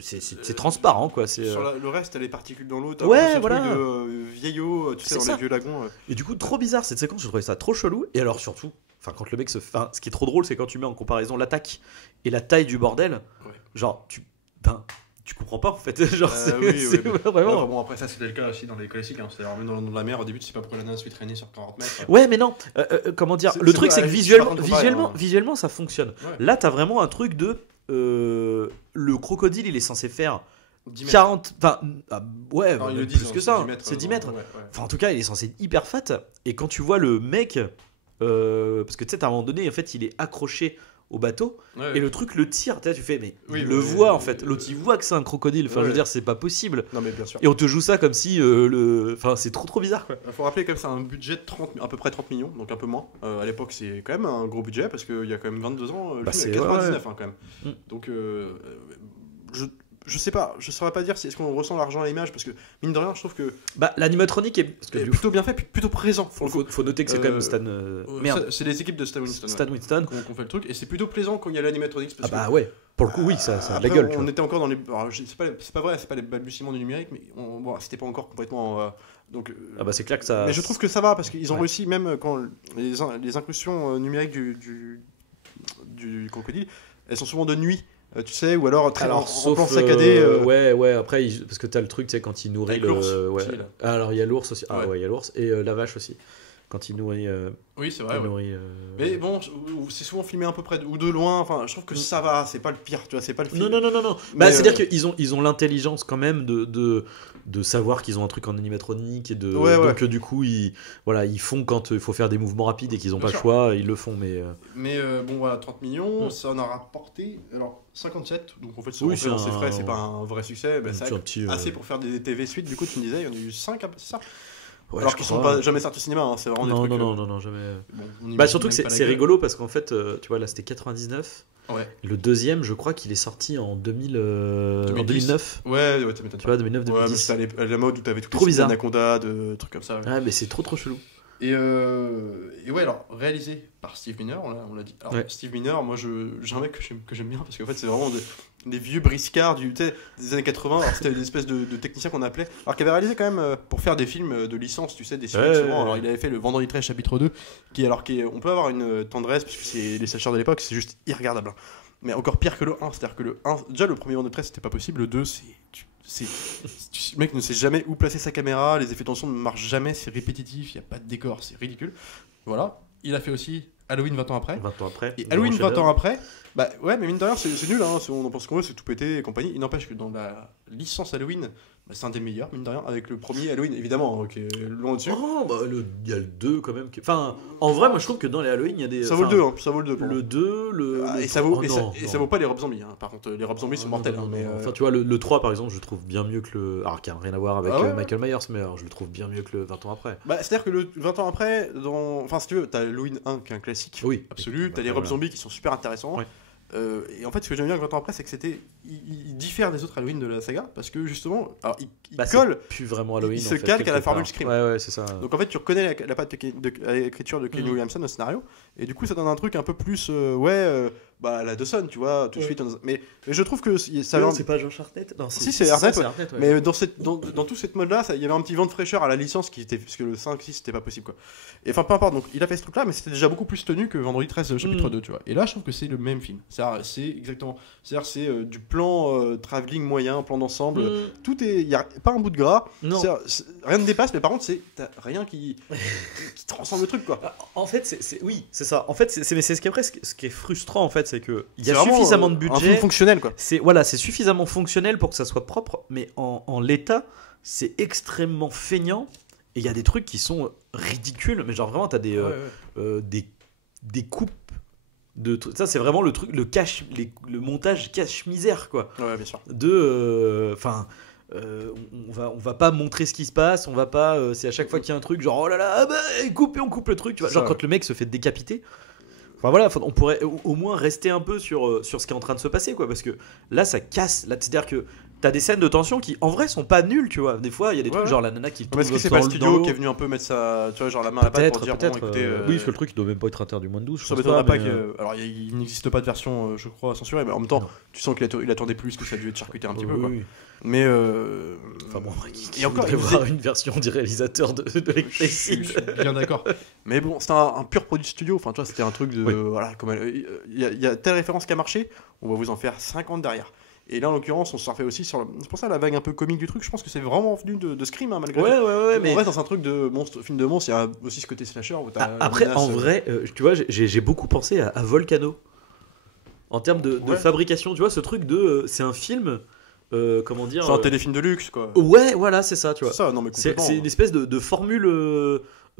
c'est transparent quoi. Sur le reste, t'as les particules dans l'eau. T'as voilà. Truc de vieillot, tu sais, dans les vieux lagons. Et du coup, trop bizarre cette séquence. Je trouvais ça trop chelou. Et alors surtout, quand le mec ce qui est trop drôle, c'est quand tu mets en comparaison l'attaque et la taille du bordel. Genre, tu comprends pas en fait. Genre, c'est vraiment. Bon, après, ça c'était le cas aussi dans les classiques. Hein. C'est-à-dire, même dans la mer, au début, tu sais pas pourquoi la nana se fait traîner sur 40 mètres. Ouais, mais non. Comment dire? Le truc, c'est que visuellement, ça fonctionne. Ouais. Là, t'as vraiment un truc de. Le crocodile, il est censé faire 40. Enfin, ouais, non, plus que ça. C'est 10 mètres. Enfin, en tout cas, il est censé être hyper fat. Et quand tu vois le mec. Parce que tu sais, à un moment donné, en fait, il est accroché au bateau et le truc le tire, tu fais mais il le voit en fait, l'autre il voit que c'est un crocodile, enfin je veux dire c'est pas possible. Non mais bien sûr. Et on te joue ça comme si enfin c'est trop bizarre quoi. Faut rappeler comme c'est un budget de à peu près 30 millions, donc un peu moins. À l'époque c'est quand même un gros budget parce qu'il y a quand même 22 ans, c'est 99 hein, quand même. Donc je sais pas, je saurais pas dire si est-ce qu'on ressent l'argent à l'image parce que mine de rien je trouve que l'animatronique est plutôt bien fait, plutôt présent. Faut noter que c'est quand même Stan. C'est les équipes de Stan Winston. Qu'on fait le truc et c'est plutôt plaisant quand il y a l'animatronique. Ouais, pour le coup oui, ça a de la gueule. On était encore dans les, c'est pas vrai, c'est pas les balbutiements du numérique, mais c'était pas encore complètement. Donc. C'est clair que ça. Mais je trouve que ça va parce qu'ils ont réussi même quand les incrustations numériques du crocodile, elles sont souvent de nuit. Tu sais, ou alors en plan saccadé. Ouais, après, parce que t'as le truc, tu sais, quand il nourrit avec l'ours. Alors il y a l'ours aussi. Il y a l'ours et la vache aussi. quand il nourrit. Oui, c'est vrai. il Ouais. nourrit, Mais bon, c'est souvent filmé un peu près ou de loin. Enfin, je trouve que ça va, c'est pas le pire, tu vois, c'est pas le film. Non. Mais, Bah, c'est-à-dire qu'ils ont l'intelligence quand même de savoir qu'ils ont un truc en animatronique et Ouais. donc du coup ils font quand il faut faire des mouvements rapides et qu'ils ont Bien pas sûr. le choix, ils le font Mais bon, voilà, 30 millions, Mm. ça en a rapporté alors 57. Donc en fait, c'est Oui, rentré dans c'est ses frais, un- c'est pas un vrai succès. Bah, c'est c'est un petit, assez pour faire des TV suites. Du coup, tu me disais, il y en a eu 5, c'est ça. Ouais, Alors je qu'ils sont crois. pas jamais sortis au cinéma, hein, c'est vraiment des non, trucs. non, jamais. Bon, on imagine Bah surtout que même pas la c'est gueule. rigolo parce qu'en fait tu vois là c'était 99. Ouais. Le deuxième je crois qu'il est sorti en 2009. Ouais, ça m'étonne Tu pas. vois 2009 Ouais, mais 2010. c'était à la mode où t'avais tout Trop bizarre. Anaconda, de trucs comme ça. Ouais. Ah mais c'est trop chelou. Et ouais, alors réalisé par Steve Miner, on l'a dit. Alors, Ouais. Steve Miner, moi j'ai un mec que j'aime bien parce qu'en fait c'est vraiment des vieux briscards des années 80. Alors c'était des espèces de techniciens qu'on appelait. Alors qui avait réalisé quand même pour faire des films de licence, tu sais, des suites Ouais, souvent. ouais. Alors il avait fait le Vendredi 13 chapitre 2, on peut avoir une tendresse parce que c'est les slashers de l'époque, c'est juste irregardable. Hein. Mais encore pire que le 1, c'est-à-dire que le 1, déjà le premier Vendredi 13 c'était pas possible, le 2 le mec ne sait jamais où placer sa caméra, les effets de tension ne marchent jamais, c'est répétitif, il n'y a pas de décor, c'est ridicule. Voilà. Il a fait aussi Halloween 20 ans après. 20 ans après. Et Halloween 20 ans après, bah ouais, mais mine de rien, c'est nul, hein, on en pense qu'on veut, c'est tout pété et compagnie. Il n'empêche que dans la licence Halloween, bah, c'est un des meilleurs, mine de rien, avec le premier Halloween, évidemment, qui est loin au-dessus. Oh, bah, il y a le 2 quand même. Enfin, en vrai, moi je trouve que dans les Halloween, il y a des. Ça vaut le 2, hein, ça vaut le 2. pour moi. Le 2, le. Ah, le et ça vaut, oh, et ça, non, et non. ça vaut pas les Rob Zombies, hein. Par contre, les Rob Zombies sont mortels. Non, hein, mais, Enfin, tu vois, le 3 par exemple, je le trouve bien mieux que le. Alors, qui a rien à voir avec Ah ouais, Michael Myers, mais alors, je le trouve bien mieux que le 20 ans après. bah, c'est-à-dire que le 20 ans après, enfin, si tu veux, t'as Halloween 1 qui est un classique. Oui. Absolu, t'as les Rob Zombies qui sont super intéressants. Ouais. Et en fait, ce que j'aime bien avec 20 ans après, c'est que il diffère des autres Halloween de la saga parce que justement, alors il Bah, colle. c'est plus vraiment Halloween. il se en fait, calque à la quelque formule part. Scream. Ouais, c'est ça. Donc en fait, tu reconnais la patte à l'écriture de Kenny Mhm. Williamson au scénario, et du coup, ça donne un truc un peu plus, bah, la Dawson, tu vois, tout de suite. Mais je trouve que ça. Non, c'est pas Jean Chartet. Non, Si, c'est ça, Arnett, c'est ouais. Arnett, ouais. Mais dans tout cette mode-là, il y avait un petit vent de fraîcheur à la licence qui était, parce que le 5-6 c'était pas possible quoi. Et enfin, peu importe, donc il a fait ce truc-là, mais c'était déjà beaucoup plus tenu que Vendredi 13 chapitre 2, tu vois. Et là, je trouve que c'est le même film. C'est exactement. C'est-à-dire, c'est du plan travelling moyen, plan d'ensemble. Tout est. Il n'y a pas un bout de gras. Non. Rien ne dépasse, mais par contre, t'as rien qui transcende le truc quoi. En fait, oui, c'est ça. En fait, mais c'est ce qui est après, ce qui est frustrant en fait, c'est que il y C'est a vraiment, suffisamment de un film budget. fonctionnel quoi. C'est suffisamment fonctionnel pour que ça soit propre, mais en l'état, c'est extrêmement feignant. Et il y a des trucs qui sont ridicules, mais genre vraiment, t'as des coupes de trucs. Ça, c'est vraiment le truc, le montage cache-misère, quoi. Ouais, bien sûr. On va pas montrer ce qui se passe, on va pas. C'est à chaque fois qu'il y a un truc, genre oh là là, ah bah, on coupe le truc, tu vois. C'est Genre ça, quand le mec se fait décapiter. Enfin voilà, on pourrait au moins rester un peu sur ce qui est en train de se passer, quoi, parce que là ça casse. Là, c'est-à-dire que t'as des scènes de tension qui en vrai sont pas nulles, tu vois. Des fois il y a des trucs Ouais. genre la nana qui tombe Mais est-ce que c'est dans pas le dans studio l'eau. qui est venu un peu mettre sa, tu vois, genre la main à la pâte pour dire bon, écoutez, oui, parce que le truc il doit même pas être interdit moins de 12. ça m'étonnerait pas que. Alors, il n'existe pas de version, je crois, censurée, mais en même temps, Non. tu sens qu'il attendait plus que ça a dû être charcuté un petit peu, quoi. Oui. Mais. Enfin bon, Et encore, il il voir une version du réalisateur de je Electricity. suis bien d'accord. Mais bon, c'était un pur produit studio. Enfin, tu vois, c'était un truc de. Oui. Voilà, comme il y a telle référence qui a marché, on va vous en faire 50 derrière. Et là, en l'occurrence, on s'en fait aussi sur. C'est pour ça la vague un peu comique du truc. Je pense que c'est vraiment venu de Scream, hein, malgré tout. Ouais, mais En vrai, dans un truc de monstre, film de monstre, il y a aussi ce côté slasher. Où t'as après, la menace, en vrai, tu vois, j'ai beaucoup pensé à Volcano. En termes de Ouais. fabrication, tu vois, ce truc de. C'est un film. Comment dire. c'est un téléfilm de luxe, quoi. Ouais, voilà, c'est ça, tu vois. C'est ça, non, mais complètement. C'est une espèce de formule.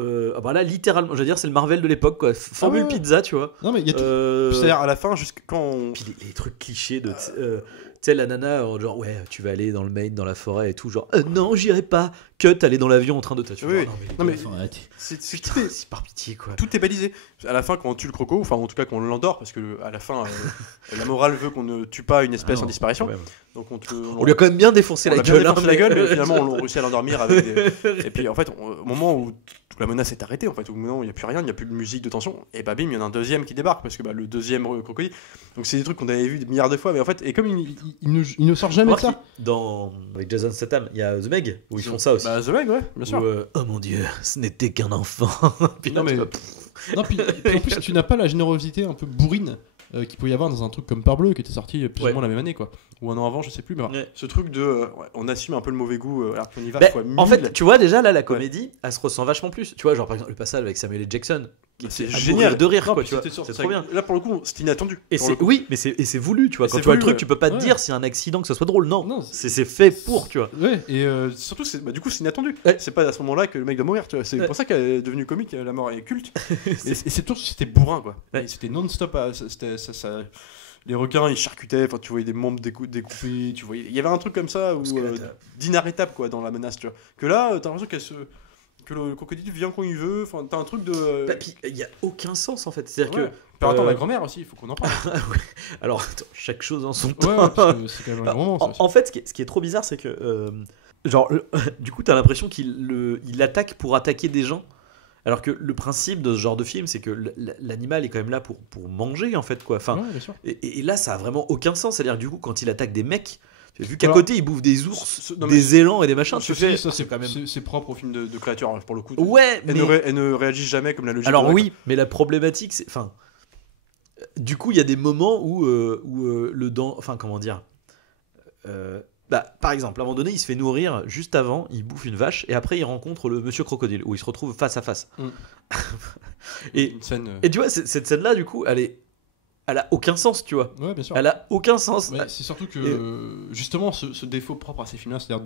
Ah bah là, littéralement, je veux dire, c'est le Marvel de l'époque, quoi. Formule ouais. pizza, tu vois. Non, mais il y a tout. Euh, C'est-à-dire, à la fin, jusqu'à quand on. Puis les trucs clichés de. Tu sais, la nana, genre, ouais, tu vas aller dans le Maine, dans la forêt et tout, genre, non, j'irai pas. Cut, aller dans l'avion en train de tuer. Oui, Non, mais non, mais c'est putain, c'est par pitié, quoi. tout est balisé. À la fin, quand on tue le croco, enfin en tout cas qu'on l'endort, parce que à la fin, la morale veut qu'on ne tue pas une espèce Ah en non, disparition. quand même. Donc On lui a quand même bien défoncé on la l'a bien gueule. défoncé hein, la gueule, mais finalement on a réussi à l'endormir avec des. Et puis en fait, au moment où la menace est arrêtée, en fait, où maintenant il n'y a plus rien, il n'y a plus de musique de tension, et bah bim, il y en a un deuxième qui débarque, parce que bah, le deuxième crocodile. Donc c'est des trucs qu'on avait vu des milliards de fois, mais en fait, et comme il ne sort jamais de Remarque, ça. avec Jason Statham, il y a The Meg où ils font ça aussi. Bah The Meg, ouais, bien sûr. Où, oh mon dieu, ce n'était qu'un enfant. Puis là, Non, mais- tu vois, Non, puis en plus, tu n'as pas la générosité un peu bourrine qu'il pouvait y avoir dans un truc comme Peur Bleue qui était sorti plus Ouais. ou moins la même année, quoi. Ou un an avant, je sais plus, mais Ouais. Ce truc de. On assume un peu le mauvais goût alors qu'on y va Ben, fois en 1000. fait, tu vois, déjà là, la comédie, elle se ressent vachement plus. Tu vois, genre par exemple, le passage avec Samuel L. Jackson, c'est à génial mourir de rire, Non, quoi, puis tu vois. c'était sûr, C'est c'est trop bien. Là, pour le coup, c'était inattendu. Et pour c'est le coup. oui, mais c'est voulu, tu vois. Et Quand c'est tu vois le voulu, truc, tu peux pas te ouais. dire c'est un accident que ça soit drôle. Non, Non, c'est fait pour, tu vois. Ouais, et Surtout, du coup, c'est inattendu. Ouais. C'est pas à ce moment-là que le mec doit mourir, tu vois. C'est Ouais. pour ça qu'elle est devenue comique, la mort est culte. et c'est surtout, c'était bourrin, quoi. Ouais. Et c'était non-stop. Les requins, ils charcutaient, enfin, tu voyais des membres découpés, tu voyais. Il y avait un truc comme ça où, d'inarrêtable, quoi, dans la menace, tu vois. Que là, t'as l'impression que le crocodile vient quand il veut, enfin, t'as un truc de. Bah, puis il y a aucun sens en fait. C'est-à-dire Ouais. que. Par attends, Euh, la grand-mère aussi, il faut qu'on en parle. Ouais. Alors, attends, chaque chose en son Ouais, temps. ouais, parce que c'est quand même un grand moment, ça aussi. En fait, ce qui est trop bizarre, c'est que. Genre, du coup, t'as l'impression il attaque pour attaquer des gens. Alors que le principe de ce genre de film, c'est que l'animal est quand même là pour manger, en fait, quoi. Enfin, Ouais, bien sûr. et là, ça a vraiment aucun sens. C'est-à-dire que du coup, quand il attaque des mecs, vu qu'à Alors, côté, il bouffe des ours, non, mais des élans et des machins, tu Ceci fais. dit, ça, c'est quand même- c'est propre au film de créatures, pour le coup. Ouais, mais. Elle ne réagit jamais comme la logique. Alors voudrait, oui, mais la problématique, c'est, enfin, du coup, il y a des moments où le dent, enfin, comment dire, bah, par exemple, à un moment donné, il se fait nourrir juste avant, il bouffe une vache, et après, il rencontre le monsieur crocodile, où il se retrouve face à face. Mm. et, Une scène. et tu vois, cette scène-là, du coup, elle a aucun sens, tu vois. Ouais, bien sûr. Elle a aucun sens. Mais c'est surtout que justement ce défaut propre à ces films-là, c'est-à-dire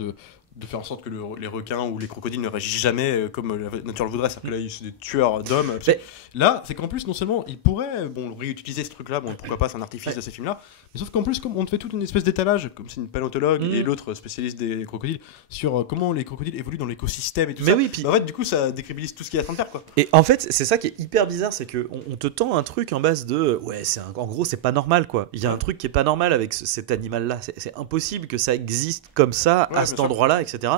de faire en sorte que les requins ou les crocodiles ne réagissent jamais comme la nature le voudrait, c'est-à-dire que là, c'est des tueurs d'hommes. Mais- Là, c'est qu'en plus, non seulement ils pourraient réutiliser ce truc-là, bon, pourquoi pas, c'est un artifice de ces films-là, mais sauf qu'en plus, comme on te fait toute une espèce d'étalage, comme c'est une paléontologue Mm. et l'autre spécialiste des crocodiles, sur comment les crocodiles évoluent dans l'écosystème et tout Mais ça. oui, puis Bah, en fait, du coup, ça décrédibilise tout ce qu'il est en train de faire, quoi. Et en fait, c'est ça qui est hyper bizarre, c'est que on te tend un truc en base de ouais, en gros, c'est pas normal quoi. Il y a un truc qui est pas normal avec cet animal-là. C'est impossible que ça existe comme ça Ouais, à cet bien sûr. endroit-là, etc.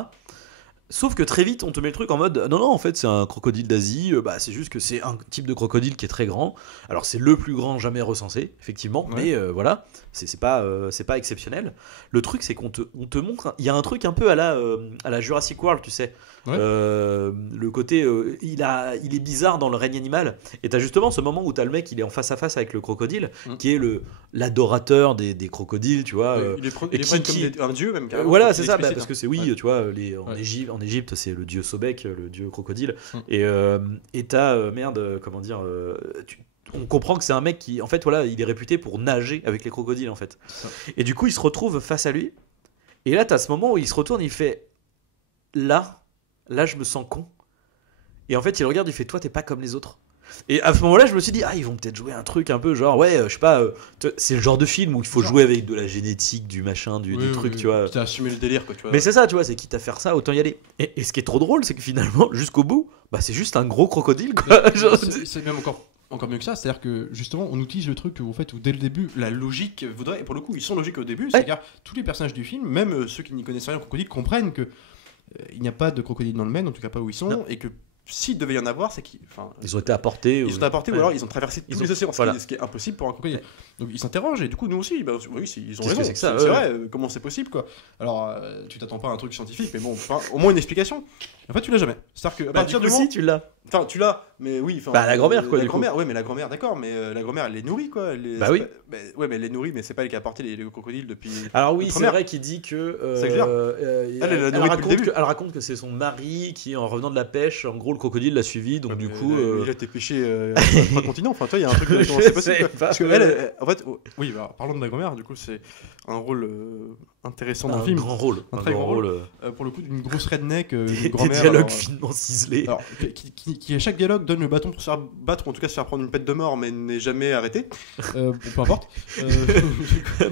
Sauf que très vite, on te met le truc en mode non, non, en fait, c'est un crocodile d'Asie. Bah, c'est juste que c'est un type de crocodile qui est très grand. Alors, c'est le plus grand jamais recensé, effectivement, Ouais. mais voilà, c'est pas exceptionnel. Le truc, c'est qu'on te montre. Il y a un truc un peu à la Jurassic World, tu sais. Ouais. Le côté il est bizarre dans le règne animal, et t'as justement ce moment où t'as le mec, il est en face à face avec le crocodile, qui est l'adorateur des crocodiles, tu vois. Il les prend et comme qui- un dieu, même carrément. Voilà, quand c'est il ça, explicite, parce que c'est hein. tu vois, Ouais. En Égypte, c'est le dieu Sobek, le dieu crocodile, Mm. et t'as merde, comment dire, on comprend que c'est un mec qui, en fait, voilà, il est réputé pour nager avec les crocodiles, en fait. Ça. Et du coup, il se retrouve face à lui, et là, t'as ce moment où il se retourne, il fait là, je me sens con. Et en fait, il regarde, il fait toi, t'es pas comme les autres. Et à ce moment-là, je me suis dit, ils vont peut-être jouer un truc un peu genre, ouais, je sais pas, c'est le genre de film où il faut jouer avec de la génétique, du machin, du truc, tu vois. T'as assumé le délire, quoi, tu vois. Mais c'est ça, tu vois, c'est quitte à faire ça, autant y aller. Et ce qui est trop drôle, c'est que finalement, jusqu'au bout, bah, c'est juste un gros crocodile, quoi. Genre, C'est même encore mieux que ça, c'est-à-dire que justement on utilise le truc où, en fait, où dès le début la logique voudrait, et pour le coup ils sont logiques au début, c'est-à-dire tous les personnages du film, même ceux qui n'y connaissent rien au crocodile, comprennent que il n'y a pas de crocodile dans le Maine, en tout cas pas où ils sont, Non. et que s'il devait y en avoir, c'est qu'ils ils ont été apportés. ils sont apportés, ou Ouais. alors ils ont traversé tous Ils les ont- océans, voilà. ce qui est impossible pour un crocodile. Donc ils s'interrogent, et du coup nous aussi, bah, oui, ils ont Qu'est-ce que raison, c'est que ça, c'est ouais. vrai, comment c'est possible, quoi. Alors tu t'attends pas à un truc scientifique, mais bon, enfin, au moins une explication. En fait tu l'as jamais, c'est-à-dire qu'à Bah, partir du du coup, moment... si, tu l'as. Enfin, tu l'as, mais oui. Bah, la grand-mère, quoi, La du coup. grand-mère, ouais, mais la grand-mère, d'accord, mais la grand-mère, elle les nourrit, quoi. Bah oui. Ouais, mais elle les nourrit, mais c'est pas elle qui a apporté les crocodiles depuis. Alors oui, c'est Première. vrai qu'il dit que C'est ça que je veux dire. Elle l'a nourri depuis le début. elle raconte que c'est son mari qui, en revenant de la pêche, en gros, le crocodile l'a suivi, donc du coup. Il a été pêché à 3 continents. Enfin, toi, il y a un truc de comment c'est possible, sais quoi. pas. Parce que elle, en fait, oui, bah, parlons de la grand-mère. Du coup, c'est un rôle intéressant dans Un le film. grand rôle. Un très grand rôle. Pour le coup, d'une grosse redneck, une Des grand-mère. dialogues alors, finement ciselés. alors, qui à chaque dialogue donne le bâton pour se faire battre, ou en tout cas se faire prendre une pète de mort, mais n'est jamais arrêté. Bon, peu importe.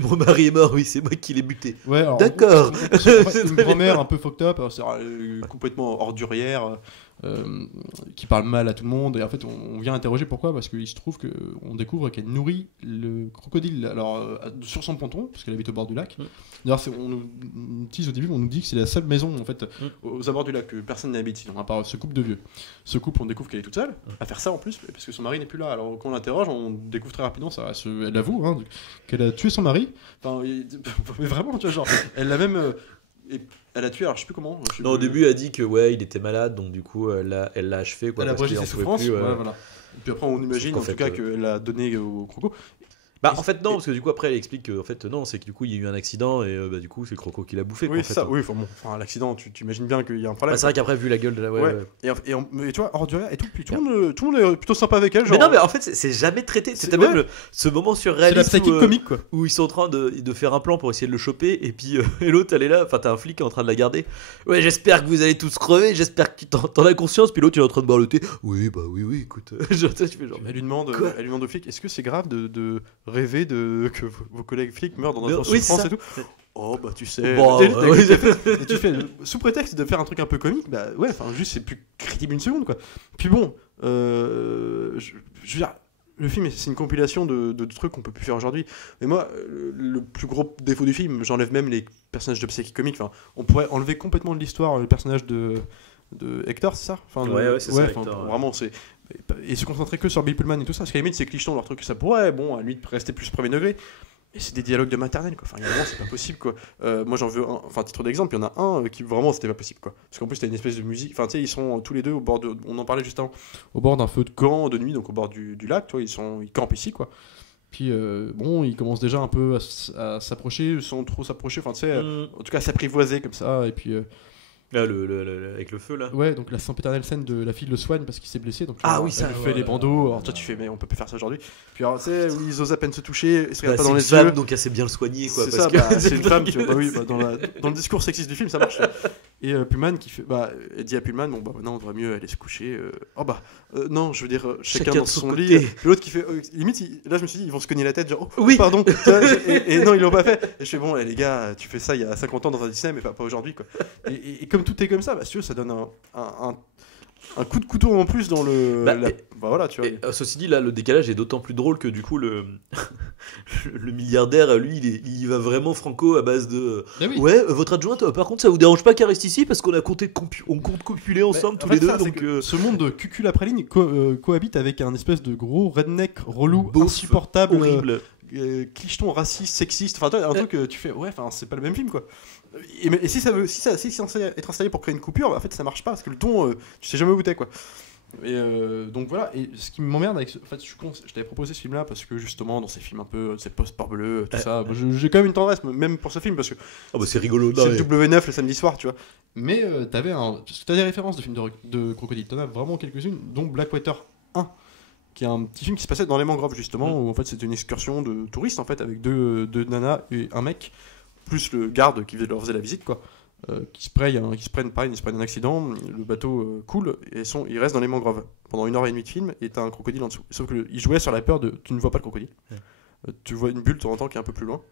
Mon mari est mort, oui, c'est moi qui l'ai buté. Ouais, alors, D'accord. en fait, une grand-mère un peu fucked up, c'est complètement ordurière, qui parle mal à tout le monde, et en fait on vient interroger pourquoi, parce qu'il se trouve qu'on découvre qu'elle nourrit le crocodile alors, sur son ponton, parce qu'elle habite au bord du lac. D'ailleurs on nous tease au début, on nous dit que c'est la seule maison en fait aux abords du lac, que personne n'habite sinon, à part ce couple de vieux. Ce couple, on découvre qu'elle est toute seule à faire ça en plus, parce que son mari n'est plus là. Alors quand on l'interroge, on découvre très rapidement, elle avoue qu'elle a tué son mari. Enfin, mais vraiment, tu vois, genre, elle l'a même... elle a tué, alors je sais plus comment. Non, au début, elle a dit que ouais, il était malade, donc du coup, elle l'a achevé. Quoi, elle a parce abrégé qu'il ses en pouvait souffrances. plus, Ouais, voilà. Et puis après, on imagine qu'en en tout fait, cas qu'elle a donné au croco. En fait, non, parce que du coup, après, elle explique que, en fait, non, c'est que du coup, il y a eu un accident et du coup, c'est le croco qui l'a bouffé. Oui, quoi, c'est en fait. ça. Oui, enfin, l'accident, tu imagines bien qu'il y a un problème. C'est vrai qu'après, vu la gueule de la. Ouais. Mais tu vois, Ordurière et tout, puis tout le monde est plutôt sympa avec elle. Genre, Mais non, mais en fait, c'est jamais traité. C'était ouais. même ce moment C'est la surréaliste psychique comique, quoi. où ils sont en train de faire un plan pour essayer de le choper. Et puis, et l'autre, elle est là. Enfin, t'as un flic qui est en train de la garder. Ouais, j'espère que vous allez tous crever. J'espère que t'en as conscience. Puis l'autre, il est en train de boire le thé. Oui, écoute. Genre, tu fais genre. Elle lui demande au flic, est-ce que c'est grave de rêver que vos collègues flics meurent dans un Oui, souffrance c'est et tout? Oh bah tu sais. Bon, Et ouais. tu fais sous prétexte de faire un truc un peu comique, bah ouais, enfin juste c'est plus crédible une seconde quoi. Puis bon, je veux dire, le film c'est une compilation de trucs qu'on peut plus faire aujourd'hui. Mais moi, le plus gros défaut du film, j'enlève même les personnages de psychique comique. Enfin, on pourrait enlever complètement de l'histoire le personnage de Hector, c'est ça? Enfin, Ouais, c'est ça, enfin, Hector, ouais. vraiment c'est. Et se concentrer que sur Bill Pullman et tout ça, parce qu'à la limite c'est clicheton leur truc, ça pourrait, bon, à lui de rester plus premier degré. Et c'est des dialogues de maternelle quoi. Enfin, il y a un moment, c'est pas possible quoi. Moi j'en veux un, enfin titre d'exemple, il y en a un qui vraiment c'était pas possible quoi. Parce qu'en plus t'as une espèce de musique, enfin tu sais ils sont tous les deux au bord de, on en parlait juste avant, au bord d'un feu de camp de nuit, donc au bord du lac, tu vois, ils campent ici quoi. Puis bon, ils commencent déjà un peu à s'approcher sans trop s'approcher, enfin tu sais, en tout cas à s'apprivoiser comme ça, et puis Là, avec le feu là. ouais, donc la sempiternelle scène de la fille le soigne parce qu'il s'est blessé. Donc, Ah oui, elle ça, lui ouais, fait les ouais, bandeaux. alors toi tu fais mais on peut plus faire ça aujourd'hui. Puis alors tu sais où ils osent à peine se toucher, ils se regardent pas C'est dans une les femme, yeux. donc elle sait bien le soigner quoi. C'est parce ça, que- bah, c'est une femme, tu vois, bah oui, bah, dans le discours sexiste du film, ça marche. Et Pullman qui fait, bah, elle dit à Pullman, bon bah maintenant on devrait mieux aller se coucher. Oh bah, non, je veux dire, chacun Chacun dans de son son côté. lit. Puis l'autre qui fait, limite, là je me suis dit, ils vont se cogner la tête, genre, oh, Oui. pardon. Tu vois, et non, ils l'ont pas fait. Et je fais, bon, les gars, tu fais ça il y a 50 ans dans un Disney, mais pas aujourd'hui, quoi. Et comme tout est comme ça, bah, si tu veux, ça donne un coup de couteau en plus dans le. Bah, Bah voilà, tu vois. Et, ceci dit, là, le décalage est d'autant plus drôle que du coup, le milliardaire, lui, il va vraiment franco à base de. Ah oui. Ouais, votre adjointe, par contre, ça vous dérange pas qu'elle reste ici parce qu'on a on compte copuler ensemble tous En fait, les deux. ça, c'est Donc, que ce monde de cucul après ligne cohabite avec un espèce de gros redneck relou, Beauf, insupportable, horrible. clicheton raciste, sexiste. Enfin, toi, un truc que tu fais, ouais, enfin, c'est pas le même film quoi. Et si c'est censé être installé pour créer une coupure, bah, en fait, ça marche pas parce que le ton, tu sais jamais où t'es quoi. Et donc voilà, et ce qui m'emmerde avec en fait, je t'avais proposé ce film là parce que justement dans ces films un peu ces post-parbleu tout ça, j'ai quand même une tendresse même pour ce film parce que Ah bah c'est rigolo. c'est non, le mais- W9 le samedi soir, tu vois. Mais parce que t'as des références de films de crocodile, t'en as vraiment quelques-unes, dont Blackwater 1, qui est un petit film qui se passait dans les mangroves justement, où en fait c'était une excursion de touristes en fait avec deux nanas et un mec, plus le garde qui leur faisait la visite quoi. Qui se prennent un accident, le bateau coule et ils restent dans les mangroves pendant 1h30 de film et t'as un crocodile en dessous. Sauf que il jouait sur la peur de tu ne vois pas le crocodile, tu vois une bulle de temps en temps qui est un peu plus loin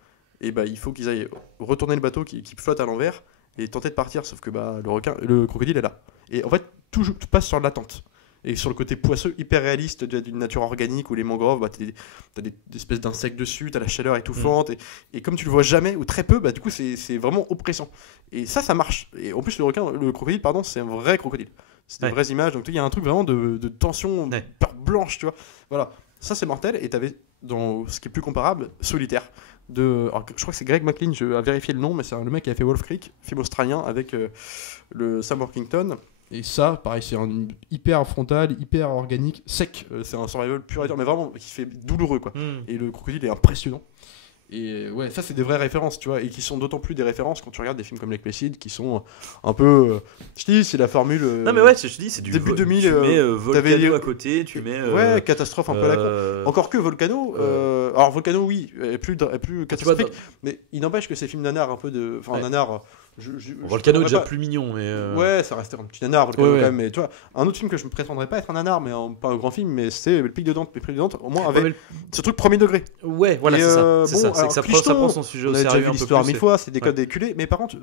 et bah il faut qu'ils aillent retourner le bateau qui flotte à l'envers et tenter de partir, sauf que bah le crocodile est là. Et en fait tout passe sur l'attente. Et sur le côté poisseux, hyper réaliste d'une nature organique où les mangroves, bah, t'as des espèces d'insectes dessus, t'as la chaleur étouffante, et comme tu le vois jamais ou très peu, bah, du coup c'est vraiment oppressant. Et ça marche. Et en plus le crocodile, pardon, c'est un vrai crocodile. C'est des Ouais. vraies images, donc il y a un truc vraiment de tension, Ouais. peur blanche, tu vois. Voilà, ça c'est mortel, et t'avais dans ce qui est plus comparable, Solitaire. Alors, je crois que c'est Greg McLean, je vais vérifier le nom, mais c'est le mec qui a fait Wolf Creek, film australien avec le Sam Worthington. Et ça, pareil, c'est un hyper frontal, hyper organique, sec. C'est un survival pur et dur, mais vraiment qui fait douloureux quoi. Et le crocodile est impressionnant. Et ouais, ça c'est des vraies références, tu vois, et qui sont d'autant plus des références quand tu regardes des films comme Lake Placid, qui sont un peu. Je te dis, c'est la formule. Non mais ouais, je te dis, c'est du début 2000, Tu mets t'avais Volcano dit- à côté, tu mets. Ouais, catastrophe un peu à la con. Encore que Volcano. Alors Volcano, oui, est plus catastrophique, mais il n'empêche que ces films nanar un peu de. Enfin, Ouais. nanar. Volcano je déjà pas- plus mignon, mais. Ouais, ça restait un petit nanar, Volcano, Ouais, ouais. quand même. Mais tu vois, un autre film que je me prétendrais pas être un nanar, mais pas un grand film, mais c'est Le Pic de Dante. Le Pic de Dante, au moins, Ouais, avec ce truc premier degré. Ouais, voilà, Et, c'est ça. bon, C'est ça. C'est alors, que ça Clicheton, prend son sujet On au a déjà sérieux vu un peu l'histoire plus. mille fois, c'est des Ouais. codes éculés, mais par contre,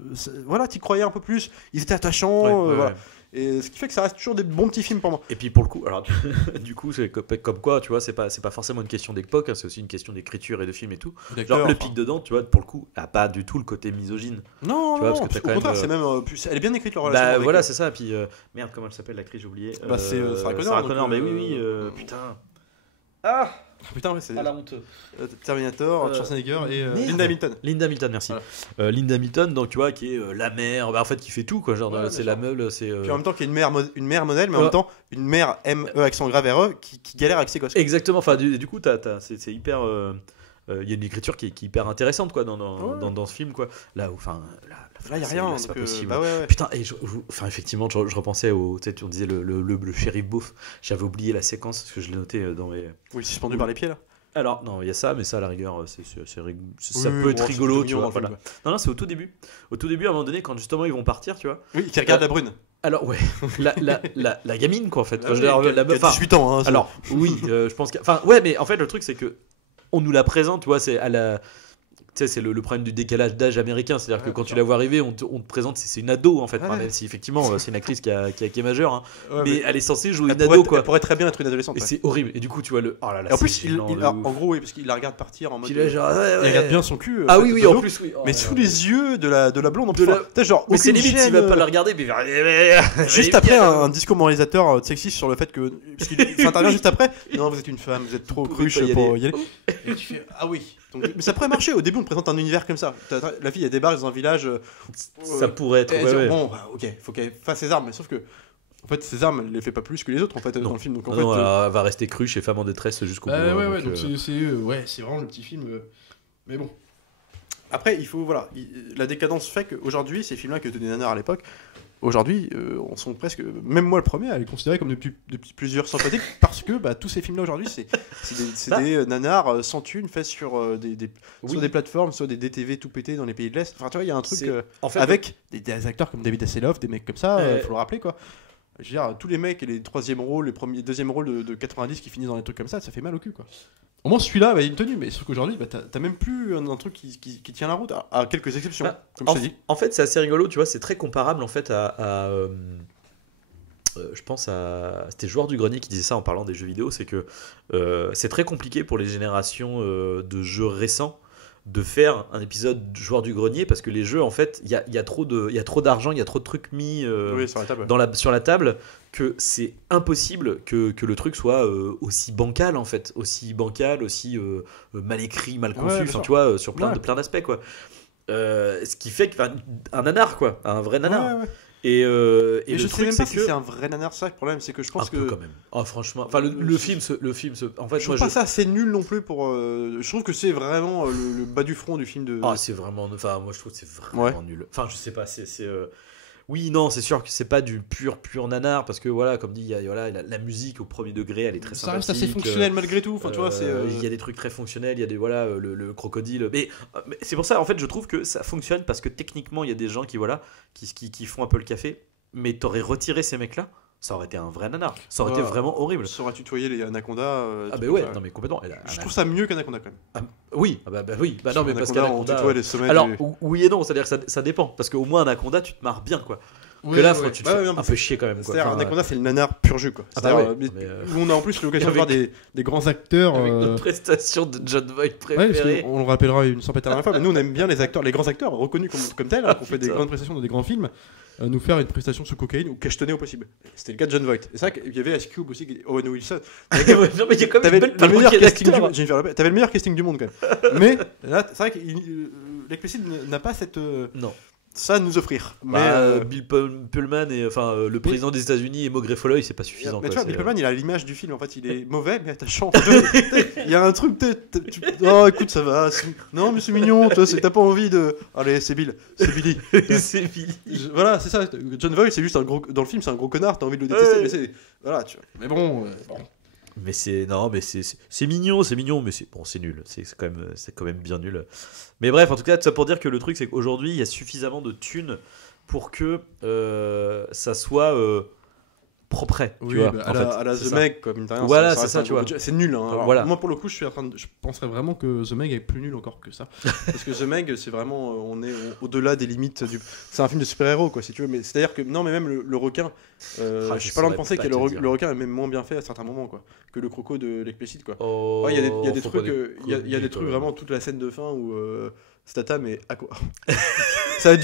voilà, t'y croyais un peu plus, ils étaient attachants, Ouais, ouais, voilà. ouais. Et ce qui fait que ça reste toujours des bons petits films pour moi. Et puis pour le coup, alors du coup, c'est comme quoi, tu vois, c'est pas forcément une question d'époque, hein, c'est aussi une question d'écriture et de film et tout. Genre le Pic de Dante, tu vois, pour le coup, a pas du tout le côté misogyne. Non, Tu vois, parce non, que t'as au quand contraire, même, c'est même plus. Elle est bien écrite leur relation. Bah avec voilà, c'est ça. Puis merde, comment elle s'appelle l'actrice, j'ai oublié. Bah, c'est, Sarah Connor, Sarah donc, Connor, mais oui, putain. Ah, Putain, ouais, c'est la honte. Terminator, Schwarzenegger et merde. Linda Hamilton. Linda Hamilton, merci. Voilà. Linda Hamilton, donc tu vois, qui est la mère, bah, en fait, qui fait tout, quoi. Genre, Ouais, c'est bien la sûr. meule, c'est. Puis en même temps, qui est une mère modèle, mais en Ouais. même temps, une mère ME accent grave RE qui galère avec ses gosses. Exactement. Enfin, du coup, c'est hyper. il y a une écriture qui est hyper intéressante quoi dans ce film quoi. Là il y a rien, c'est pas donc, possible. bah ouais. Putain, et effectivement, je repensais au, tu sais, on disait le shérif beauf. J'avais oublié la séquence parce que je l'ai noté dans mes. Oui, suspendu par les pieds là. Alors non, il y a ça, mais ça à la rigueur, ça Oui, peut être rigolo, tu mignon, vois. dans le film, Voilà. Non, c'est au tout début. Au tout début, à un moment donné, quand justement ils vont partir, tu vois. Oui, qui regarde la brune. Alors ouais, la gamine quoi en fait. Ah Enfin, je veux dire, la qui a meuf. 18 ans. Hein, Alors oui, je pense que. Enfin ouais, mais en fait le truc c'est que on nous la présente, tu vois, c'est à la. Tu sais, c'est le problème du décalage d'âge américain, c'est-à-dire que quand tu la vois arriver, on te présente, c'est une ado en fait, enfin, même si effectivement c'est une actrice qui est majeure, hein, mais elle est censée jouer une ado quoi. Elle pourrait très bien être une adolescente. Et c'est horrible. Et du coup, tu vois le. Oh là là. Et en plus, gênant, en gros, oui, parce qu'il la regarde partir en mode. Puis là, genre, ouais. Il regarde bien son cul. Ah oui, en plus, oui. Mais sous les yeux de la blonde. De la- T'as genre. Mais c'est aucune limite, gêne, il va pas la regarder, mais Juste après, un discours moralisateur sexiste sur le fait que. Parce qu'il intervient juste après. Non, vous êtes une femme, vous êtes trop Vous pouvez cruche pas y pour aller. y aller. Et tu fais. Ah oui. Donc, mais ça pourrait marcher. Au début, on te présente un univers comme ça. La fille, elle débarque dans un village. Ça pourrait être. Et ouais, dire, ouais. bon, bah, ok, faut qu'elle fasse ses armes, mais sauf que. En fait, ses armes, elle les fait pas plus que les autres en fait dans le film. Donc en Non, fait. elle va rester cruche et femme en détresse jusqu'au bout. Ouais, donc c'est vraiment le petit film. Mais bon. Après, il faut. Voilà. La décadence fait qu'aujourd'hui, ces films-là que étaient des nanars à l'époque, aujourd'hui, on sont presque. Même moi, le premier, à les considérer comme depuis plusieurs sympathiques parce que bah, tous ces films-là aujourd'hui, c'est des nanars sans thunes faits sur soit des plateformes, soit des DTV tout pétés dans les pays de l'Est. Enfin, tu vois, il y a un truc en fait, avec des acteurs comme David Hasselhoff, des mecs comme ça, faut le rappeler quoi. Je veux dire, tous les mecs et les troisième rôles, les premiers, deuxième rôles de 90 qui finissent dans des trucs comme ça fait mal au cul quoi. Au moins celui-là, bah, il y a une tenue, mais sauf qu'aujourd'hui, bah, t'as même plus un truc qui tient la route, à quelques exceptions, comme je t'ai dit. En fait, c'est assez rigolo, tu vois, c'est très comparable en fait à je pense à. C'était Joueur du Grenier qui disait ça en parlant des jeux vidéo, c'est que c'est très compliqué pour les générations de jeux récents de faire un épisode Joueur du Grenier parce que les jeux, en fait, il y a trop d'argent, il y a trop de trucs mis sur la table. sur la table que c'est impossible que le truc soit aussi bancal en fait, aussi mal écrit, mal conçu, enfin tu vois, sur plein d'aspects quoi. Ce qui fait qu'un nanar quoi, un vrai nanar. Ouais. Et mais le je sais truc même pas c'est si que c'est un vrai nanar, ça le problème, c'est que je pense un peu que quand même. Oh franchement, enfin le film en fait je trouve pas ça assez nul non plus pour. Je trouve que c'est vraiment le bas du front du film de. Ah c'est vraiment, enfin moi je trouve que c'est vraiment nul. Enfin je sais pas, oui, non, c'est sûr que c'est pas du pur nanar parce que voilà, comme dit, il y a la musique au premier degré, elle est très sympathique. Ça reste assez fonctionnel malgré tout. Enfin, tu vois, il y a des trucs très fonctionnels, il y a le crocodile. Mais c'est pour ça, en fait, je trouve que ça fonctionne parce que techniquement, il y a des gens qui font un peu le café. Mais t'aurais retiré ces mecs-là, ça aurait été un vrai nanar. Ça aurait été vraiment horrible. Ça aurait tutoyé les Anaconda. Ah bah ouais, non mais complètement. Je trouve ça mieux qu'Anaconda quand même. Oui, bah oui. Bah non, mais parce qu'Anaconda. On tutoie les sommets. Alors oui et non, c'est-à-dire que ça dépend. Parce qu'au moins Anaconda, tu te marres bien quoi. Que là, tu te fais un peu chier quand même. C'est-à-dire Anaconda, c'est le nanar pur jus quoi. Où on a en plus l'occasion de voir des grands acteurs. Avec notre prestation de John Voight préférée. On le rappellera une cent pétards à la fois, mais nous on aime bien les grands acteurs reconnus comme tels, qui ont fait des grandes prestations dans des grands films. Nous faire une prestation sous cocaïne ou cachetonnée au possible. C'était le cas de John Voight. Et c'est vrai qu'il y avait Ice Cube aussi, Owen Wilson. Non, mais il y a quand même une belle palanquée d'acteurs. T'avais le meilleur casting du monde quand même. Mais là, c'est vrai que l'explicite n'a pas cette. Non. Ça à nous offrir. Bill Pullman et le président des États-Unis et Maugrey Folloy, c'est pas suffisant. Mais tu vois, Bill Pullman, il a l'image du film. En fait, il est mauvais mais attachant. Il y a un truc. Oh, écoute, ça va. Non, mais c'est mignon. T'as pas envie de. Allez, c'est Bill. C'est Billy. C'est Billy. Voilà, c'est ça. John Voight, c'est juste un gros. Dans le film, c'est un gros connard. T'as envie de le détester. Mais c'est. Voilà, tu vois. Mais bon. Mais c'est mignon, mais c'est nul. C'est quand même bien nul. Mais bref, en tout cas, tout ça pour dire que le truc, c'est qu'aujourd'hui, il y a suffisamment de thunes pour que ça soit propre. Oui, tu vois, à la The Meg, comme une voilà, c'est ça, tu vois. C'est nul. Hein. Alors, voilà. Moi, pour le coup, je penserais vraiment que The Meg est plus nul encore que ça. Parce que The Meg, c'est vraiment. On est au-delà des limites du. C'est un film de super-héros, quoi, si tu veux. Mais c'est-à-dire que. Non, mais même le requin. Je suis pas loin de penser que le requin est même moins bien fait à certains moments, quoi. Que le croco de l'explicite, quoi. Il y a des trucs. Il y a des trucs vraiment, toute la scène de fin où. Statham est à quoi ça va être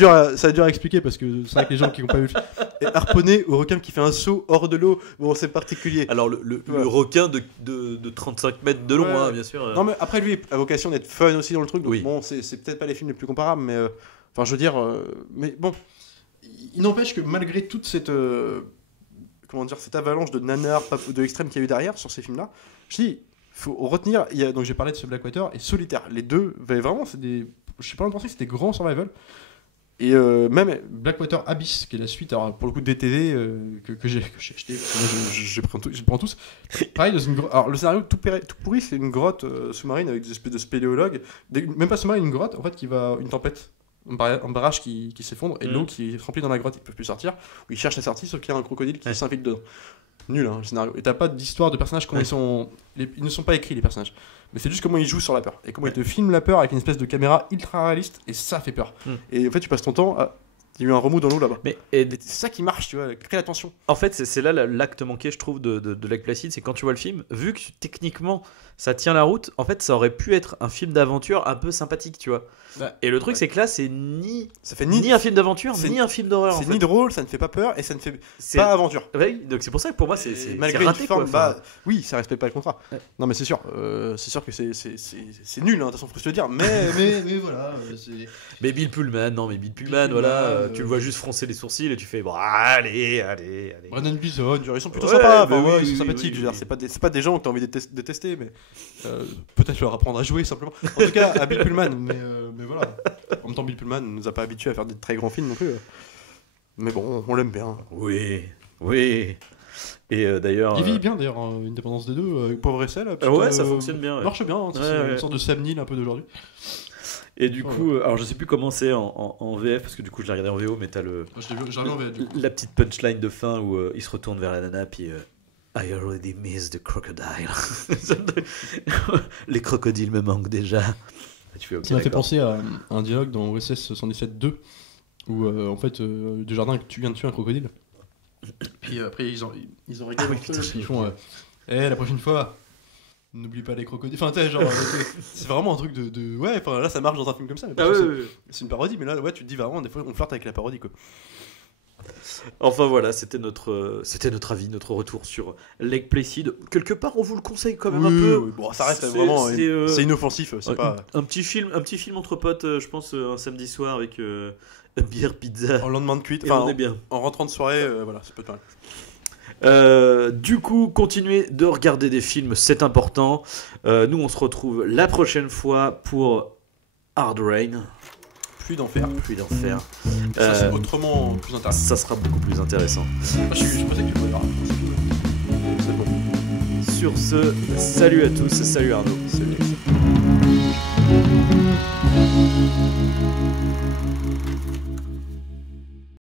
dur à expliquer parce que c'est vrai que les gens qui n'ont pas vu le film est harponné au requin qui fait un saut hors de l'eau. Bon, c'est particulier. Alors le requin de 35 mètres de long, hein, bien sûr. Non, mais après lui a vocation d'être fun aussi dans le truc. Donc bon, c'est peut-être pas les films les plus comparables, mais enfin je veux dire, mais bon, il n'empêche que malgré toute cette cette avalanche de nanars de l'extrême qu'il y a eu derrière sur ces films-là, je dis. faut retenir, donc j'ai parlé de ce Blackwater et Solitaire. Les deux, vraiment, c'est des. Je sais pas, on pensait que c'était grand survival. Et même Blackwater Abyss, qui est la suite, alors pour le coup de DTV que j'ai acheté, parce que moi je les prends tous. Pareil, dans une grotte. Alors le scénario tout pourri, c'est une grotte sous-marine avec des espèces de spéléologues. Même pas sous-marine, une grotte en fait qui va. Une tempête. Un barrage qui s'effondre et l'eau qui est remplie dans la grotte, ils peuvent plus sortir. Où ils cherchent la sortie, sauf qu'il y a un crocodile qui s'infiltre dedans. Nul, hein, le scénario. Et t'as pas d'histoire de personnages, comment ils sont. Ils ne sont pas écrits, les personnages. Mais c'est juste comment ils jouent sur la peur. Et comment ils te filment la peur avec une espèce de caméra ultra réaliste, et ça fait peur. Et en fait, tu passes ton temps à. Il y a eu un remous dans l'eau là-bas. Mais c'est ça qui marche, tu vois, crée la tension. en fait, c'est là l'acte manqué, je trouve, de Lake Placid, c'est quand tu vois le film, vu que techniquement ça tient la route, en fait, ça aurait pu être un film d'aventure un peu sympathique, tu vois. Et le truc, c'est que là, c'est ça fait ni un film d'aventure, ni un film d'horreur. C'est ni drôle, ça ne fait pas peur, et ça ne fait pas aventure. Oui, donc c'est pour ça que pour moi, c'est malgré raté, une forme, quoi. oui, ça respecte pas le contrat. Ouais. Non, mais c'est sûr que c'est nul, hein, de toute façon, faut se le dire. Mais voilà. Mais Bill Pullman, voilà, tu le vois juste froncer les sourcils et tu fais bon, allez. Brendan Gleeson, ils sont plutôt sympas, ils sont oui, sympathiques. Je veux dire, c'est pas des gens que t'as envie de détester, mais peut-être leur apprendre à jouer simplement. En tout cas, à Bill Pullman, mais voilà. En même temps, Bill Pullman ne nous a pas habitués à faire des très grands films non plus. Mais bon, on l'aime bien. Oui. Et d'ailleurs. Il vit bien d'ailleurs, une dépendance des deux, avec Pauvre Essel. Ouais, ça fonctionne bien. Ouais. Marche bien, hein, c'est une sorte de Sam Neill un peu d'aujourd'hui. Et du coup, alors je sais plus comment c'est en VF, parce que du coup je l'ai regardé en VO, mais t'as la petite punchline de fin où il se retourne vers la nana, puis I already missed the crocodile. Les crocodiles me manquent déjà. Tu fais, okay, ça m'a fait penser à un dialogue dans OSS 117-2 où en fait Desjardins viens de tuer un crocodile. Puis après ils ont rigolé. Ils font la prochaine fois n'oublie pas les crocodiles. Enfin, tu sais, genre, c'est vraiment un truc de. Ouais, enfin là ça marche dans un film comme ça. Mais c'est une parodie, mais là, ouais, tu te dis vraiment, des fois on flirte avec la parodie, quoi. Enfin voilà, c'était notre avis, notre retour sur Lake Placid. Quelque part, on vous le conseille quand même un peu. Oui. Bon, ça reste vraiment. C'est inoffensif, c'est pas. Un petit film entre potes, je pense, un samedi soir avec bière, pizza. En lendemain de cuite, on est bien. En rentrant de soirée, voilà, c'est pas mal. Du coup, continuez de regarder des films, c'est important. Nous, on se retrouve la prochaine fois pour Hard Rain. Plus d'enfer. Ça, c'est autrement plus intéressant. Ça sera beaucoup plus intéressant. Je pensais que tu pouvais voir. C'est bon. Sur ce, salut à tous, salut Arnaud. Salut.